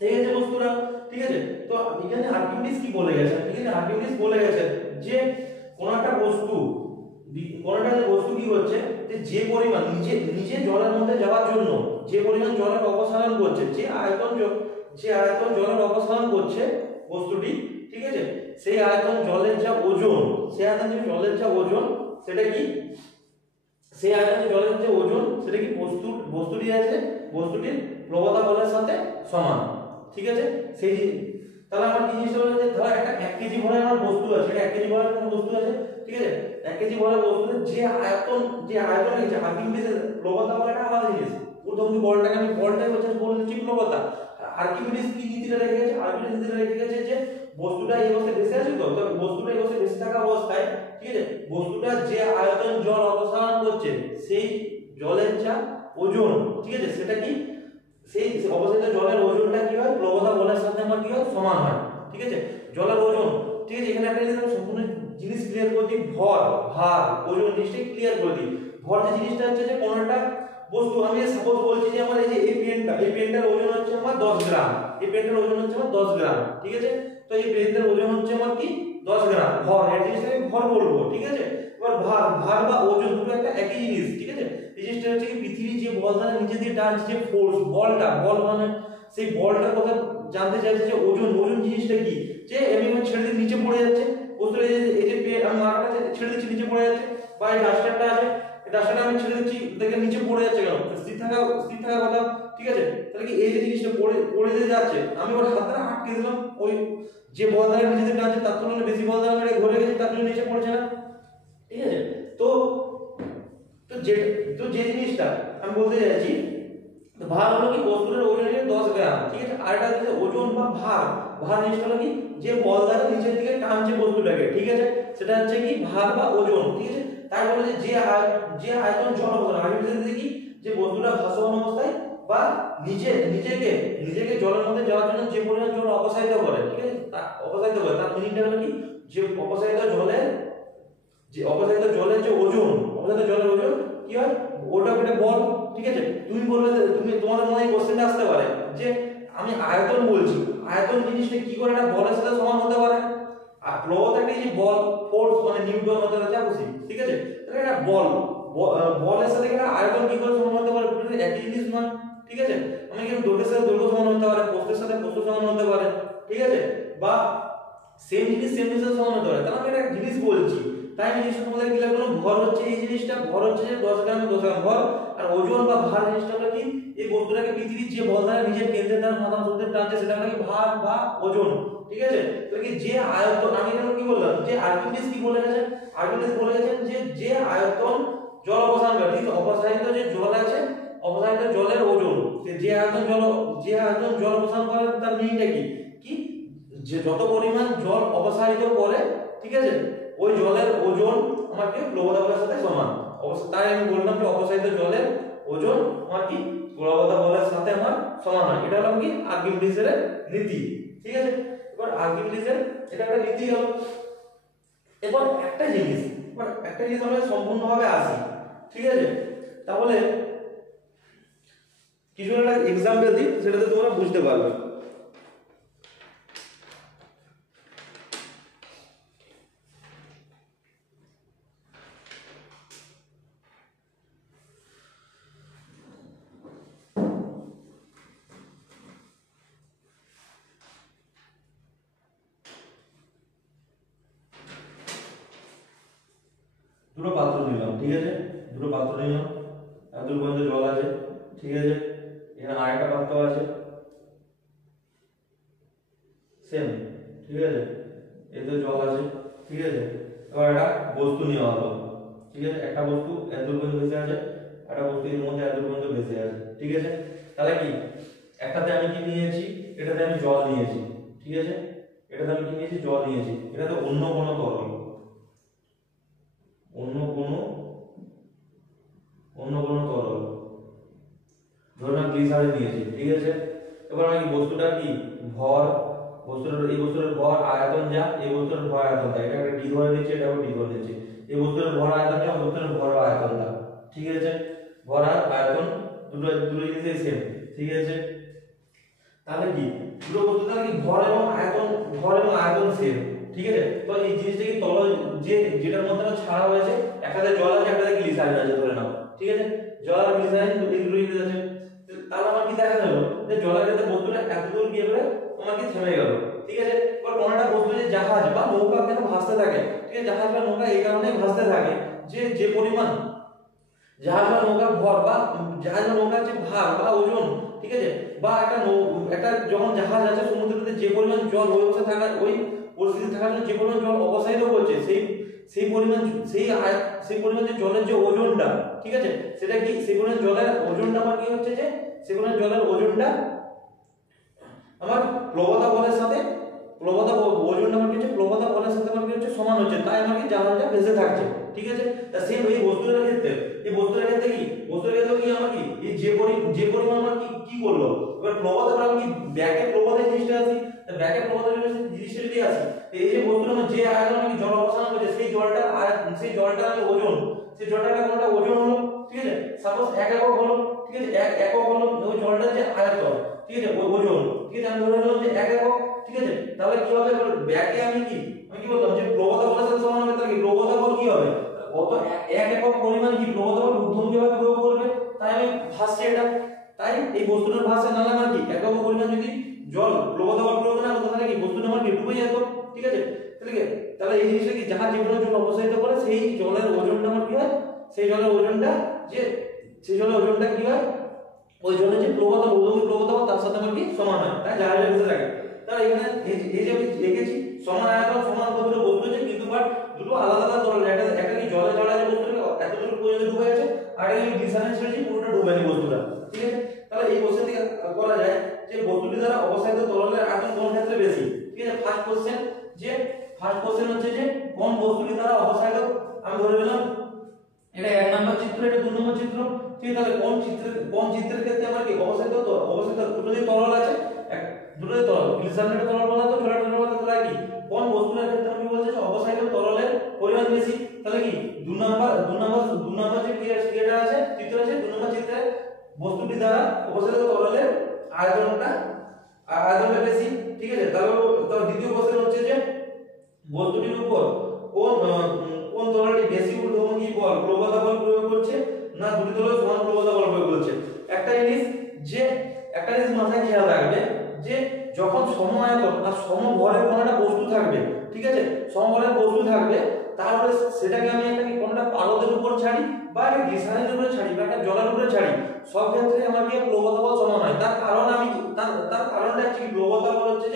থেকে গেছে বস্তুটা, ঠিক আছে। তো এখানে আর্কিমিডিস কি বলে গেছেন, এখানে আর্কিমিডিস বলে গেছেন যে কোন একটা বস্তু কি হচ্ছে যে পরিমাণ নিচে জলের মধ্যে যাওয়ার জন্য যে পরিমাণ জলের অপসারণ করছে, যে আয়তন জলের অপসারণ করছে বস্তুটি, ঠিক আছে, সেই আয়তন জলের যা ওজন, সেই আয়তন জলের যা ওজন সেটা কি সেই আয়তনে জলের যে ওজন সেটা কি বস্তুটি আছে বস্তুটির প্রবণতা বলের সাথে সমান, ঠিক আছে। সেই তাহলে আমার কি জিনিসটা হলো যে ধর একটা 1 কেজি ভরের আমার বস্তু আছে, এটা 1 কেজি ভরের কোনো বস্তু আছে, ঠিক আছে, 1 কেজি ভরের বস্তুতে যে আয়তন যে আর্কিমিডিসের প্রবণতা বলে এটা আলাদা জিনিস, ঊর্ধ্বমুখী বলটাকে আমি বলটাই বলছি প্রবণতা, আর্কিমিডিস কি নীতিটা রেখে গেছে, আর্কিমিডিস নীতিটা রেখে গেছে যে বস্তুটা এই অবস্থায় ভেসে আছে, তো বস্তুটা এই অবস্থায় ভেসে থাকা অবস্থায়, ঠিক আছে, বস্তুটা যে আয়তন জল অপসারণ করছে সেই জলের যা ওজন, ঠিক আছে, সেটা কি সেই অবস্থিত জলের ওজনটা কি হয় প্রবণতা বলের সাথে আমার কি হয় সমান হয়, ঠিক আছে, জলের ওজন, ঠিক আছে। এখানে একটা জিনিস আমি সম্পূর্ণ জিনিস ক্লিয়ার করে দিই, ভার ওজন জিনিসটা ক্লিয়ার করে দিই। ভর যে জিনিসটা হচ্ছে যে কোন একটা বস্তু আমি সাপোজ বলছি যে আমার এই যে এই পেনটার ওজন হচ্ছে আমার 10 গ্রাম, এই পেনটার ওজন হচ্ছে আমার 10 গ্রাম, ঠিক আছে, তো এই পেনটার ওজন হচ্ছে আমার কি 10 গ্রাম, ভর এই জিনিসটা আমি ভর বলবো, ঠিক আছে। এবার ভার বা ওজন দুটো একটা একই জিনিস, ঠিক আছে। এই জিনিসটা হচ্ছে কি পৃথিবী যে বল দ্বারা নিচে দিয়ে টানছে যে ফোর্স বল মানে সেই বলটার কথা জানতে চাইছে যে ওজন জিনিসটা কি, যে আমি ছেড়ে দিয়ে নিচে পড়ে যাচ্ছে বস্তু, এই যে আমি মারাটা ছেড়ে দিচ্ছি নিচে পড়ে যাচ্ছে, বা এই ডাস্টারটা আছে এই ডাস্টারটা আমি ছেড়ে দিচ্ছি দেখে নিচে পড়ে যাচ্ছে, কেন স্থির থাকার কথা, ঠিক আছে। তাহলে কি এই যে জিনিসটা পড়ে দিয়ে যাচ্ছে আমি ওর হাত দ্বারা আটকে দিলাম, ওই যে বল দ্বারা নিচে দিয়ে টানছে তার তুলনায় বেশি বল দ্বারা আমি ঘুরে গেছি তার জন্য নিচে পড়ছে না, ঠিক আছে। তো যে জিনিসটা আমি বলতে চাইছি ভার হলো কি বস্তুর ওজন হচ্ছে 10 গ্রাম, ঠিক আছে, আর এটা হচ্ছে ওজন বা ভার জিনিসটা হলো কি যে বল দ্বারা নিচের দিকে টানছে বস্তুটাকে, ঠিক আছে, সেটা হচ্ছে কি ভার বা ওজন, ঠিক আছে। তাই বলে যে আয়তন জল অপসারণ আর্কিমিডিস কি যে বস্তুটা ভাসমান অবস্থায় বা নিজেকে জলের মধ্যে যাওয়ার জন্য যে পরিমাণ জল অপসারিত করে, ঠিক আছে, অপসারিত করে তার মিনিংটা হলো কি যে অপসারিত জলের যে জলের ওজন কি হয় ওটা একটা বল, ঠিক আছে। তুমি বলবে তোমাদের মনে হয় কোশ্চেনটা আসতে পারে যে আমি আয়তন বলছি, আয়তন জিনিসটা কি করে একটা বলের সাথে সমান হতে পারে, আর প্রবণতা একটা যে বল ফোর্স মানে নিউটন হতে পারে যা খুশি, ঠিক আছে, তাহলে এটা বলের সাথে একটা আয়তন কি করে সমান হতে পারে, একই জিনিস নয়, ঠিক আছে। আমি কিন্তু দৈর্ঘ্যের সাথে দৈর্ঘ্য সমান হতে পারে, প্রস্থের সাথে প্রস্থ সমান হতে পারে, ঠিক আছে, বা সেম জিনিসের সমান হতে পারে, তাহলে আমি একটা জিনিস বলছি, তাই আমি জিনিসটা তোমাদের ক্লিয়ার করলাম। ভর হচ্ছে এই জিনিসটা, ভর হচ্ছে যে 10 গ্রাম ভর, আর ওজন বা ভার জিনিসটা হলো কি এই বস্তুটাকে পৃথিবীর যে বল দ্বারা নিজের কেন্দ্রের দ্বারা মাথা মধ্যে টানছে সেটা হলো কি ভার বা ওজন, ঠিক আছে। তাহলে কি যে আয়তন আমি এখানে কি বললাম যে আর্কিমিডিস কি বলে গেছেন, আর্কিমিডিস বলে গেছেন যে আয়তন জল অপসারণ করে, ঠিক অপসারিত যে জল আছে অপসারিত জলের ওজন, যে আয়তন জল অপসারণ করে তার মিনিংটা কি যে যত পরিমাণ জল অপসারিত করে, ঠিক আছে, ওই জলের ওজন আমাকে প্লবতা বলের সাথে সমান, তাই আমি বললাম যে অপসারিত জলের ওজন আমার কি প্লবতা বলের সাথে আমার সমান হয়, এটা হলো কি আর্কিমিডিসের নীতি, ঠিক আছে। এবার আর্কিমিডিসের এটা একটা নীতি হলো। এবার একটা জিনিস আমরা সম্পূর্ণভাবে আসি, ঠিক আছে, তাহলে কিছু একটা एग्जांपल দিই সেটাতে তোমরা বুঝতে পারবে। দুটো পাত্র নিলাম, ঠিক আছে, দুটো পাত্র নিলাম, আর দুটো পর্যন্ত জল আছে, ঠিক আছে, এখানে আরেকটা পাত্র আছে সেম, ঠিক আছে, এতে জল আছে, ঠিক আছে। এবার একটা বস্তু নেওয়া হলো, ঠিক আছে, একটা বস্তু এত দূর পর্যন্ত ভেসে আছে, একটা বস্তু এর মধ্যে এত দূর পর্যন্ত ভেসে আছে, ঠিক আছে। তাহলে কি একটাতে আমি কি নিয়েছি, এটাতে আমি জল নিয়েছি, ঠিক আছে, এটাতে আমি কি নিয়েছি, জল নিয়েছি, এটাতে অন্য কোনো তরল, অন্য কোনো তরল, ধরুন আমি গ্লিসারিন নিয়েছি, ঠিক আছে। এবার আমি বস্তুটা কি ভর, এই বস্তুর ভর আয়তন যা, এই বস্তুর ভর আয়তন যা, এটা একটা ডি ধরে নিচ্ছি, এটা ডি ধরে নিচ্ছি, এই বস্তুর ভর আয়তন যা, বস্তুর ভর আয়তন যা, ঠিক আছে, ভর আর আয়তন দুটো জিনিসই সেম, ঠিক আছে। তাহলে কি দুটো বস্তু তাহলে কি ভর এবং আয়তন সেম, ঠিক আছে। তো এই জিনিসটা কি তল যেটার মধ্যে ছাড়া হয়েছে, একটাতে জল আছে, একটাতে গ্লিসারিন আছে ধরে নাও, ঠিক আছে, জল আর গ্লিসারিন এই দুটো জিনিস আছে। তাহলে আমার কি দেখা গেল যে জলের ক্ষেত্রে বস্তুটা এত দূর গিয়ে পরে তোমার কি থেমে গেল, ঠিক আছে। এবার কোন একটা বস্তু যে জাহাজ বা নৌকা কেন ভাসতে থাকে, ঠিক আছে, জাহাজ বা নৌকা এই কারণে ভাসতে থাকে যে পরিমাণ জাহাজ বা নৌকার ভর বা জাহাজ বা নৌকার যে ভার বা ওজন, ঠিক আছে, বা একটা যখন জাহাজ আছে সমুদ্রেতে যে পরিমাণ জল ওই অবস্থায় থাকা, ওই পরিস্থিতি থাকার জন্য যে পরিমাণ জল অবসাহিত করছে, সেই পরিমাণ যে জলের যে ওজনটা, ঠিক আছে, সেটা কি সেই পরিমাণ জলের ওজনটা আমার কি হচ্ছে, যে সেই পরিমাণ জলের ওজনটা আমার প্লবতা বলের সাথে ওজনটা আমার কি হচ্ছে, প্লবতা বলের সাথে আমার কি হচ্ছে, সমান হচ্ছে, তাই আমার কি জাহাজটা ভেসে থাকছে, ঠিক আছে। তা সেম এই বস্তুর ক্ষেত্রে কি আমার কি এই যে পরিমাণ আমার কি করলো, এবার প্লবতা আমরা কি ব্যাকে প্লবতা জিনিসটা আছে, তা ব্যাকে প্লবতা জিনিসটা যদি আছে, এই যে বস্তুর মধ্যে যে আয়তন আমি জল অবস্থান করছে, সেই জলটার আমি ওজন, সেই জলটার কোনটা ওজন হলো, ঠিক আছে, সাপোজ 1 একক হলো, ঠিক আছে, 1 একক হলো ওই জলটার যে আয়তন, ঠিক আছে, ওই ওজন, ঠিক আছে, আমি ধরে নিলাম যে 1 একক, ঠিক আছে। তাহলে কি হবে, ব্যাকে আমি কি বললাম যে প্রবলতা বলের সাথে সমান হবে, তাহলে কি প্রবলতা বল কি হবে, কত 1 একক পরিমাণ কি প্রবলতা বল ঊর্ধ্বমুখীভাবে প্রয়োগ করবে, তাই আমি ভাসছি এটা, তাই এই বস্তুটার ভাসে না আমার কি একক পরিমাণ যদি জল প্রবলতা বল প্রয়োগ না করতো, তাহলে কি বস্তুটা আমার কি ডুবে যেত, ঠিক আছে। তাহলে এই জিনিসটা কি জাহাজ যে পরিমাণ জল অপসারিত করে, সেই জলের ওজনটা আমার কি হয়, সেই জলের ওজনটা কি হয়, ওই জলের যে প্রবলতা ঊর্ধ্বমুখী প্রবলতা তার সাথে আমার কি সমান হয়, তাই জাহাজে ভেসে থাকে। তাহলে এখানে এই যে আমি লিখেছি সমান আয়তন সমান দুটো বস্তু আছে, কিন্তু বাট দুটো আলাদা আলাদা তরল, একটা কি জলে আছে বস্তুটা এত দূর পর্যন্ত ডুবে আছে, আর একটা কি গ্লিসারিন ছেড়েছি পুরোটা ডুবে আছে বস্তুটা, ঠিক আছে। তাহলে এই কোশ্চেন থেকে করা যায় যে বস্তুটি দ্বারা অবসাহিত তরলের আয়তন কোন ক্ষেত্রে বেশি, ঠিক আছে। ফার্স্ট কোশ্চেন হচ্ছে যে কোন বস্তুটি দ্বারা অবসাহিত, আমি ধরে নিলাম এটা 1 নম্বর চিত্র, এটা 2 নম্বর চিত্র, ঠিক আছে। তাহলে কোন চিত্রের ক্ষেত্রে আমার কি অবসাহিত দুটোই তরল আছে, দুটোই তরল, গ্লিসারিনের তরল বলা তো জলের তরল বলা, তাহলে কি কোন বস্তুর ক্ষেত্রে আমি বলছি যে অবসাহিত তরলের পরিমাণ বেশি, তাহলে কি 2 নম্বর যে ক্রিয়াটা আছে, চিত্র আছে, 2 নম্বর চিত্রে বস্তুটি দ্বারা অবসাহিত তরলের আয়তনটা বেশি, ঠিক আছে। তাহলে দ্বিতীয় কোশ্চেন হচ্ছে যে বস্তুটির উপর কোন তরলটি বেশি ঊর্ধ্বমুখী বল প্রবলতা বল প্রয়োগ করছে, না দুটি তরল সমান প্রবলতা বল প্রয়োগ করছে। একটা জিনিস মাথায় খেয়াল রাখবে যে যখন সম আয়তন আর সম ভরের কোনো একটা বস্তু থাকবে, ঠিক আছে, সমভরের বস্তু থাকবে, তাহলে সেটাকে আমি কোনটা পারদের উপর ছাড়ি বা একটা গ্লিসারিনের উপরে ছাড়ি বা একটা জলের উপরে ছাড়ি, সব ক্ষেত্রে আমার কি প্লবতা বল সমান হয়। তার কারণটা হচ্ছে কি, প্লবতা বল হচ্ছে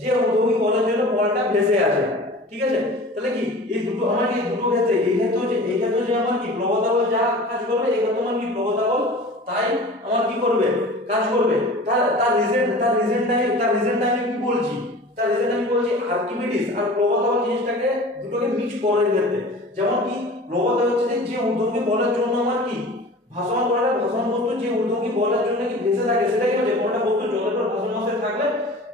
যে ঊর্ধ্বমুখী বলের জন্য বলটা ভেসে আছে, ঠিক আছে। তাহলে কি এই দুটো আমার এই দুটো ক্ষেত্রে এই ক্ষেত্রে যে আমার কি প্রবলতা বল যা কাজ করবে, এই ক্ষেত্রে আমার কি প্রবলতা বল তাই আমার কি করবে, কাজ করবে। তার রিজনটা আমি কি বলছি, আর্কিমিডিস আর প্রবলতা বল জিনিসটাকে দুটোকে মিক্স করে ক্ষেত্রে, যেমন কি প্রবলতা হচ্ছে যে ঊর্ধ্বমুখী বলের জন্য আমার কি ভাসমান বস্তু যে ঊর্ধ্বমুখী বলের জন্য কি ভেসে থাকে, সেটা কি হচ্ছে কোনটা বস্তু জলের উপর ভাসমান অবস্থায় থাকলে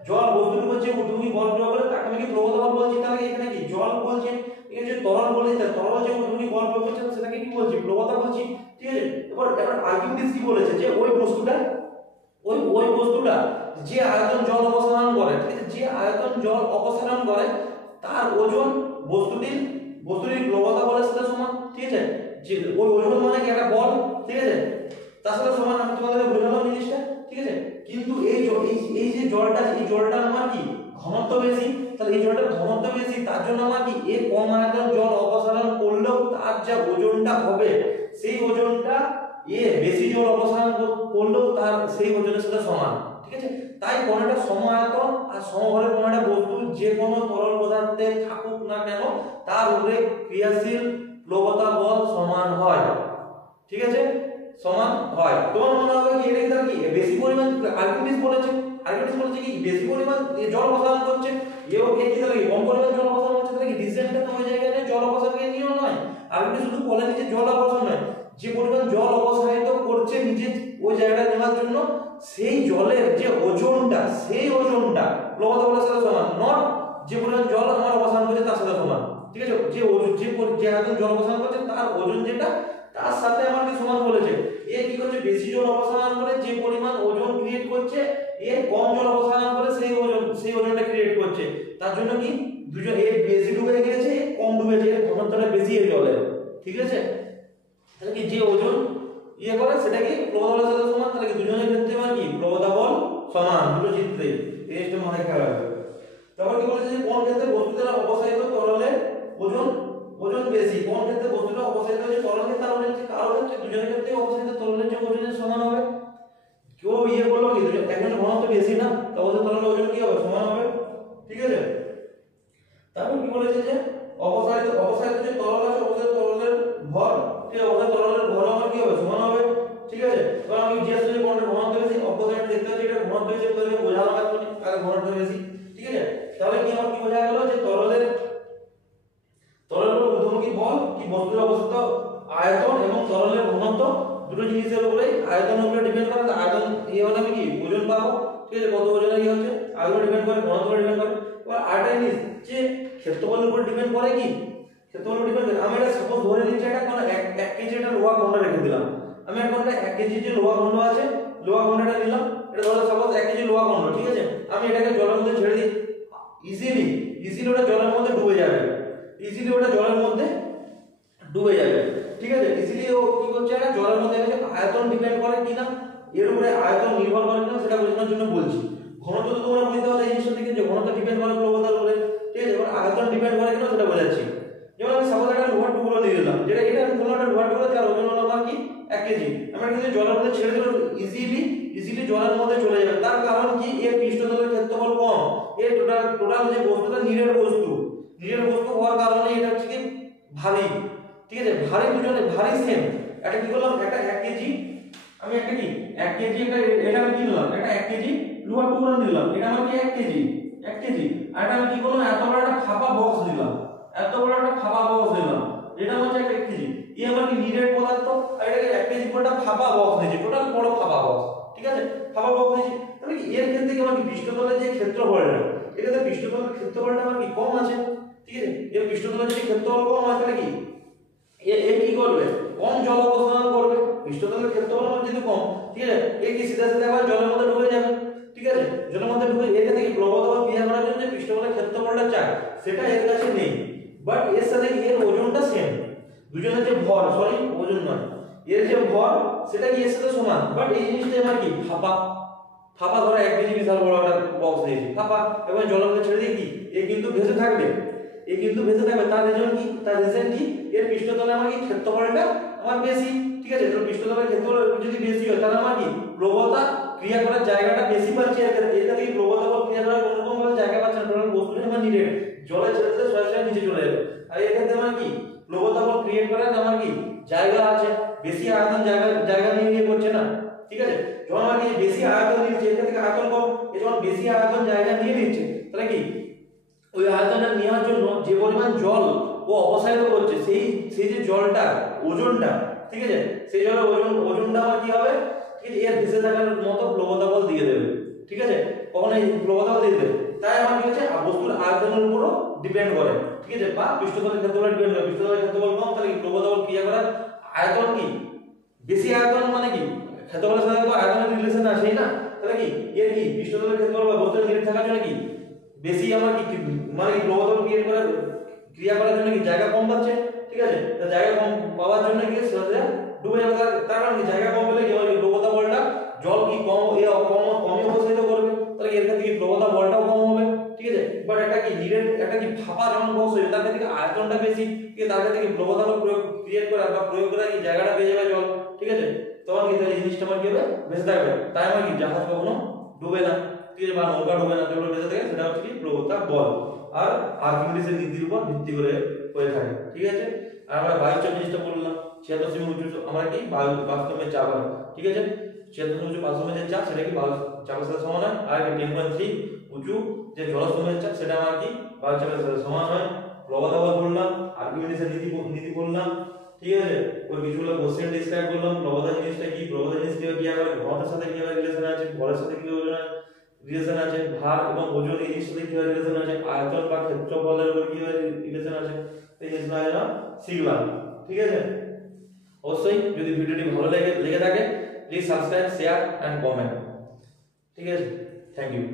জল বস্তুর উপর যে ঊর্ধ্বমুখী বল প্রয়োগ করে তাকে আমি কি প্রবলতা বল বলছি। তাহলে এখানে কি জল বলছি, ঠিক আছে, তরল বলছি, তরল যে ঊর্ধ্বমুখী বল প্রয়োগ করছে সেটাকে কি বলছি, প্রবলতা বলছি, ঠিক আছে। এবার আর্কিমিডিস কি বলেছে যে ওই বস্তুটা যে আয়তন জল অপসারণ করে, ঠিক আছে, যে আয়তন জল অপসারণ করে তার ওজন বস্তুটির প্রবলতা বলের সাথে সমান, ঠিক আছে। যে ওই ওজন মানে কি একটা বল, ঠিক আছে, তার সাথে সমান। আমি তোমাদের বোঝালাম জিনিসটা, ঠিক আছে। কিন্তু এই যে জলটা আমার কি ঘনত্ব বেশি, তাহলে এই জলটার ঘনত্ব বেশি, তার জন্য আমার কি এ কম আয়তন জল অপসারণ করলেও তার যা ওজনটা হবে সেই ওজনটা এ বেশি জল অপসারণ করলেও তার সেই ওজনের সাথে সমান। ঠিক আছে, তাই কোনটা সম আয়তন আর সমভরের কোনটা বস্তু যে কোনো তরল পদার্থে থাকুক না কেন তার উপরে ক্রিয়াশীল প্লবতা বল সমান হয়। ঠিক আছে, সমান হয়। তোমার মনে হবে কি এটা তাহলে কি বেশি পরিমাণ আর্কিমিডিস বলেছে কি বেশি পরিমাণ জল অপসারণ করছে, এও কি তাহলে কম পরিমাণ জল অপসারণ করছে, তাহলে কি রিজেন্টটা তো ওই জায়গায় জল অপসারণকে নিয়েও নয়। আর্কিমিডিস শুধু বলেনি যে জল অপসারণ নয়, যে পরিমাণ জল অপসারিত করছে নিজে ওই জায়গাটা নেওয়ার জন্য সেই জলের যে ওজনটা সেই ওজনটা প্লবতা বলের সাথে সমান, নট যে পরিমাণ জল আমার অপসারণ করছে তার সাথে সমান। ঠিক আছে, যে ওজন যে আয়তন জল অপসারণ করছে তার ওজন যেটা তার সাথে আমার কি সমান বলেছে। এ কি করছে বেশি জল অপসারণ করে যে পরিমাণ ওজন ক্রিয়েট করছে, এ কম জল অপসারণ করে সেই ওজনটা ক্রিয়েট করছে। তার জন্য কি দুজন এ বেশি ডুবে গেছে এ কম ডুবেছে, এর ঘনত্বটা বেশি এই জলের। ঠিক আছে, তাহলে কি যে ওজন ইয়ে করে সেটা কি প্লবতা বলের সাথে সমান, তাহলে কি দুজনের ক্ষেত্রে মানে কি প্লবতা বল সমান, দুটো ক্ষেত্রে এই জিনিসটা মাথায় খেয়াল রাখবে। তারপর কি বলেছে যে কোন ক্ষেত্রে বস্তু দ্বারা অপসারিত তরলের ওজন বেশি, কোন ক্ষেত্রে বস্তুটা অপসারিত হচ্ছে তরলের তার ওজন থেকে কারো ক্ষেত্রে দুজনের ক্ষেত্রে অপসারিত তরলের যে ওজনের সমান হবে। কেউ ইয়ে বললো কি একজন ঘনত্ব বেশি না তাহলে তরলের ওজন কি হবে সমান হবে। ঠিক আছে, তারপর কি বলেছে যে অপসারিত যে তরল আছে অপসারিত তরলের ভর, ঠিক আছে, অপসারিত তরলের ভর আমার কি হবে সমান হবে। ঠিক আছে, কারণ আমি জিজ্ঞেস করি কোনটা ঘনত্ব বেশি, অপসারিত দেখতে হচ্ছে এটা ঘনত্ব বেশি তাহলে বোঝানো লাগবে কার ঘনত্ব বেশি। ঠিক আছে, তাহলে কি আমার কি বোঝা গেল যে তরলের ঊর্ধ্বমুখী বল কি বস্তুর অবস্থিত আয়তন এবং তরলের ঘনত্ব দুটো জিনিসের উপরে আয়তনের উপরে ডিপেন্ড করে। আয়তন ইয়ে হলে আমি কি ওজন পাবো। ঠিক আছে, কত ওজনে কি হচ্ছে আয়তন ডিপেন্ড করে, ঘনত্ব ডিপেন্ড করে। এবার আরেকটা জিনিস যে ক্ষেত্রফলের উপর ডিপেন্ড করে কি ক্ষেত্রফলের উপর ডিপেন্ড করে। আমি এটা সাপোজ ধরে নিচ্ছি এটা কোন 1 কেজি এটা লোহা খন্ড রেখে দিলাম। আমি এখন 1 কেজি যে লোহা খন্ড আছে লোহা খন্ডটা নিলাম, এটা ধরো সাপোজ 1 কেজি লোহা খন্ড। ঠিক আছে, আমি এটাকে জলের মধ্যে ছেড়ে দিই, ইজিলি ওটা জলের মধ্যে ডুবে যাবে, ওটা জলের মধ্যে ডুবে যাবে। ঠিক আছে, ইজিলি ও কি করছে এটা জলের মধ্যে আছে। আয়তন ডিপেন্ড করে কিনা এর উপরে আয়তন নির্ভর করে কিনা সেটা বোঝানোর জন্য বলছি। ঘনত্ব তো তোমরা বুঝতে পারছো এই জিনিসটা থেকে যে ঘনত্ব ডিপেন্ড করে প্লবতার উপরে। ঠিক আছে, এবার আয়তন ডিপেন্ড করে কিনা সেটা বোঝাচ্ছি। যেমন আমি সাপোজ একটা লোহার টুকরো নিয়ে নিলাম, যেটা এটা আমি বললাম একটা লোহার টুকরো যার ওজন হলো আমার কি 1 কেজি। আমরা কিন্তু জলের মধ্যে ছেড়ে দিলাম, ইজিলি জলের মধ্যে চলে যাবে। তার কারণ কি এর পৃষ্ঠতলের ক্ষেত্রফল কম, এর টোটাল যে বস্তুটা নিরেট বস্তু হওয়ার কারণে এটা হচ্ছে কি ভারী। ঠিক আছে, ভারী দুজনে ভারী সেম। এটা কি করলাম একটা 1 কেজি আমি একটা কি 1 কেজি এটা আমি কি নিলাম একটা 1 কেজি লোহার টুকরো নিলাম, এটা আমার কি 1 কেজি আর এটা আমি কি করলাম এত বড় একটা ফাঁপা বক্স দিলাম, এটা হচ্ছে 1 কেজি। এই আমার কি নিরেট পদার্থ আর এটাকে 1 কেজি করে একটা ফাঁপা বক্স দিয়েছি, টোটাল বড় ফাঁপা বক্স। ঠিক আছে, ফাঁপা বক্স দিয়েছি, তাহলে কি এর ক্ষেত্রে কি আমার কি পৃষ্ঠতলের যে ক্ষেত্রফলটা এটাতে পৃষ্ঠতলের ক্ষেত্রফলটা আমার কি কম আছে। ঠিক আছে, এর পৃষ্ঠতলের যে ক্ষেত্রফল কম হয় তাহলে কি এ কি করবে কম জল অপসারণ করবে, পৃষ্ঠতলের ক্ষেত্রফল আমার যেহেতু কম। ঠিক আছে, এই কি সিধা আবার জলের মধ্যে ডুবে যাবে। ঠিক আছে, জলের মধ্যে ডুবে এটা থেকে প্লবতা বল ক্রিয়া করার জন্য যে পৃষ্ঠতলের ক্ষেত্রফলটা চাই সেটা এর কাছে নেই, বাট এর সাথে এর ওজনটা সেম। দুজনের যে ভর ওজন নয়, এর যে ভর সেটা কি এর সাথে সমান, বাট এই জিনিসটা আমার কি ফাঁপা ধরো 1 কেজি বিশাল বড় একটা বক্স দিয়েছি ফাঁপা, এবং জলের মধ্যে ছেড়ে দিয়ে কি এ কিন্তু ভেসে থাকবে, তার রিজন কি এর পৃষ্ঠতলে আমার কি ক্ষেত্রফলটা আমার বেশি। ঠিক আছে, তো পৃষ্ঠতলের ক্ষেত্রফল যদি বেশি হয় তাহলে আমার কি প্লবতা ক্রিয়া করার জায়গাটা বেশি পাচ্ছে। এটা থেকে প্লবতা বল ক্রিয়া করার কোনো রকম ভাবে জায়গা পাচ্ছে না, টোটাল বস্তুটা আমার নিরেট জলে ছেড়ে দিলে সরাসরি নিচে চলে যাবে। আর এর ক্ষেত্রে আমার কি প্লবতা বল ক্রিয়েট করার আমার কি জায়গা আছে, বেশি আয়তন জায়গা নিয়ে করছে না। ঠিক আছে, যখন আমার কি বেশি আয়তন নিচ্ছে এটা থেকে আয়তন কম, এই যখন বেশি আয়তন জায়গা নিয়ে নিচ্ছে তাহলে কি ওই আয়তনটা নেওয়ার জন্য যে পরিমাণ জল ও অপসারিত করছে সেই যে জলটা ওজনটা, ঠিক আছে, সেই জলের ওজনটা আমার কি হবে, ঠিক আছে, এর ভেসে থাকার মতো প্লবতা বল দিয়ে দেবে। ঠিক আছে, কখন এই প্লবতা বল দিয়ে দেবে, তাই আমার কি হচ্ছে বস্তুর আয়তনের উপরও ডিপেন্ড করে। ঠিক আছে, বা পৃষ্ঠতলের ক্ষেত্রফল ডিপেন্ড করে। পৃষ্ঠতলের ক্ষেত্রফল কম তাহলে কি প্লবতা বল ক্রিয়া করার আয়তন কি বেশি, আয়তন মানে কি ক্ষেত্রফলের সাথে তো আয়তনের রিলেশন আছে না, তাহলে কি এর কি পৃষ্ঠতলের ক্ষেত্রফল বা বস্তুর নিরেট থাকার জন্য কি বেশি আমার কি মানে কি প্লবতা ক্রিয়া করার জন্য কি জায়গা কম পাচ্ছে। ঠিক আছে, তো জায়গা কম পাওয়ার জন্য কি সেটা ডুবে যাবে। তার কারণে জায়গা কম পেলে কি হবে প্লবতা বলটা জল কি কমই অপসারিত করবে, তাহলে এর ক্ষেত্রে কি প্লবতা বলটাও কম হবে। ঠিক আছে, থেকে আয়তনটা বেশি, ঠিক আছে, তার কাছে থেকে প্রবণতা প্রয়োগ ক্রিয়েট করা বা প্রয়োগ করা এই জায়গাটা পেয়ে যাবে জল, ঠিক আছে, তখন কি তাহলে এই জিনিসটা আমার কি হবে ভেসে থাকবে, তাই আমার কি জাহাজ কখনো ডুবে না, ঠিক আছে, বা নৌকা ডুবে না, যেগুলো ভেসে থাকে সেটা হচ্ছে কি প্রবণতা বল, আর আর্কিমিডিসের নীতির উপর ভিত্তি করে হয়ে থাকে, ঠিক আছে। আর আমরা বায়ুচাপ জিনিসটা বললাম 76 সেমি উঁচু আমরা কি বায়ু বাষ্পমের চাপ হয়, ঠিক আছে, 76 উঁচু বাষ্পমের যে চাপ সেটা কি বায়ু চাপের সাথে সমান হয়, আর 10.3 উঁচু যে জলস্তম্ভের চাপ সেটা আমার কি বায়ু চাপের সাথে সমান হয়। প্রবণতা বল বললাম, আর্কিমিডিসের নীতি বললাম, ঠিক আছে, ওই কিছুগুলো কোশ্চেন ডিসক্রাইব করলাম, প্রবণতা জিনিসটা কি, প্রবণতা জিনিস কি হবে, ঘনত্বের সাথে কিভাবে রিলেশন আছে, বলের সাথে কিভাবে রিলেশন আছে, ভার এবং ওজন এই জিনিসের সাথে কিভাবে রিলেশন আছে, আয়তন বা ক্ষেত্রফলের উপর কিভাবে রিলেশন আছে, এই জিনিসগুলো আমরা শিখলাম, ঠিক আছে। অবশ্যই যদি ভিডিওটি ভালো লেগে থাকে please subscribe, share and comment, ঠিক আছে, থ্যাংক ইউ।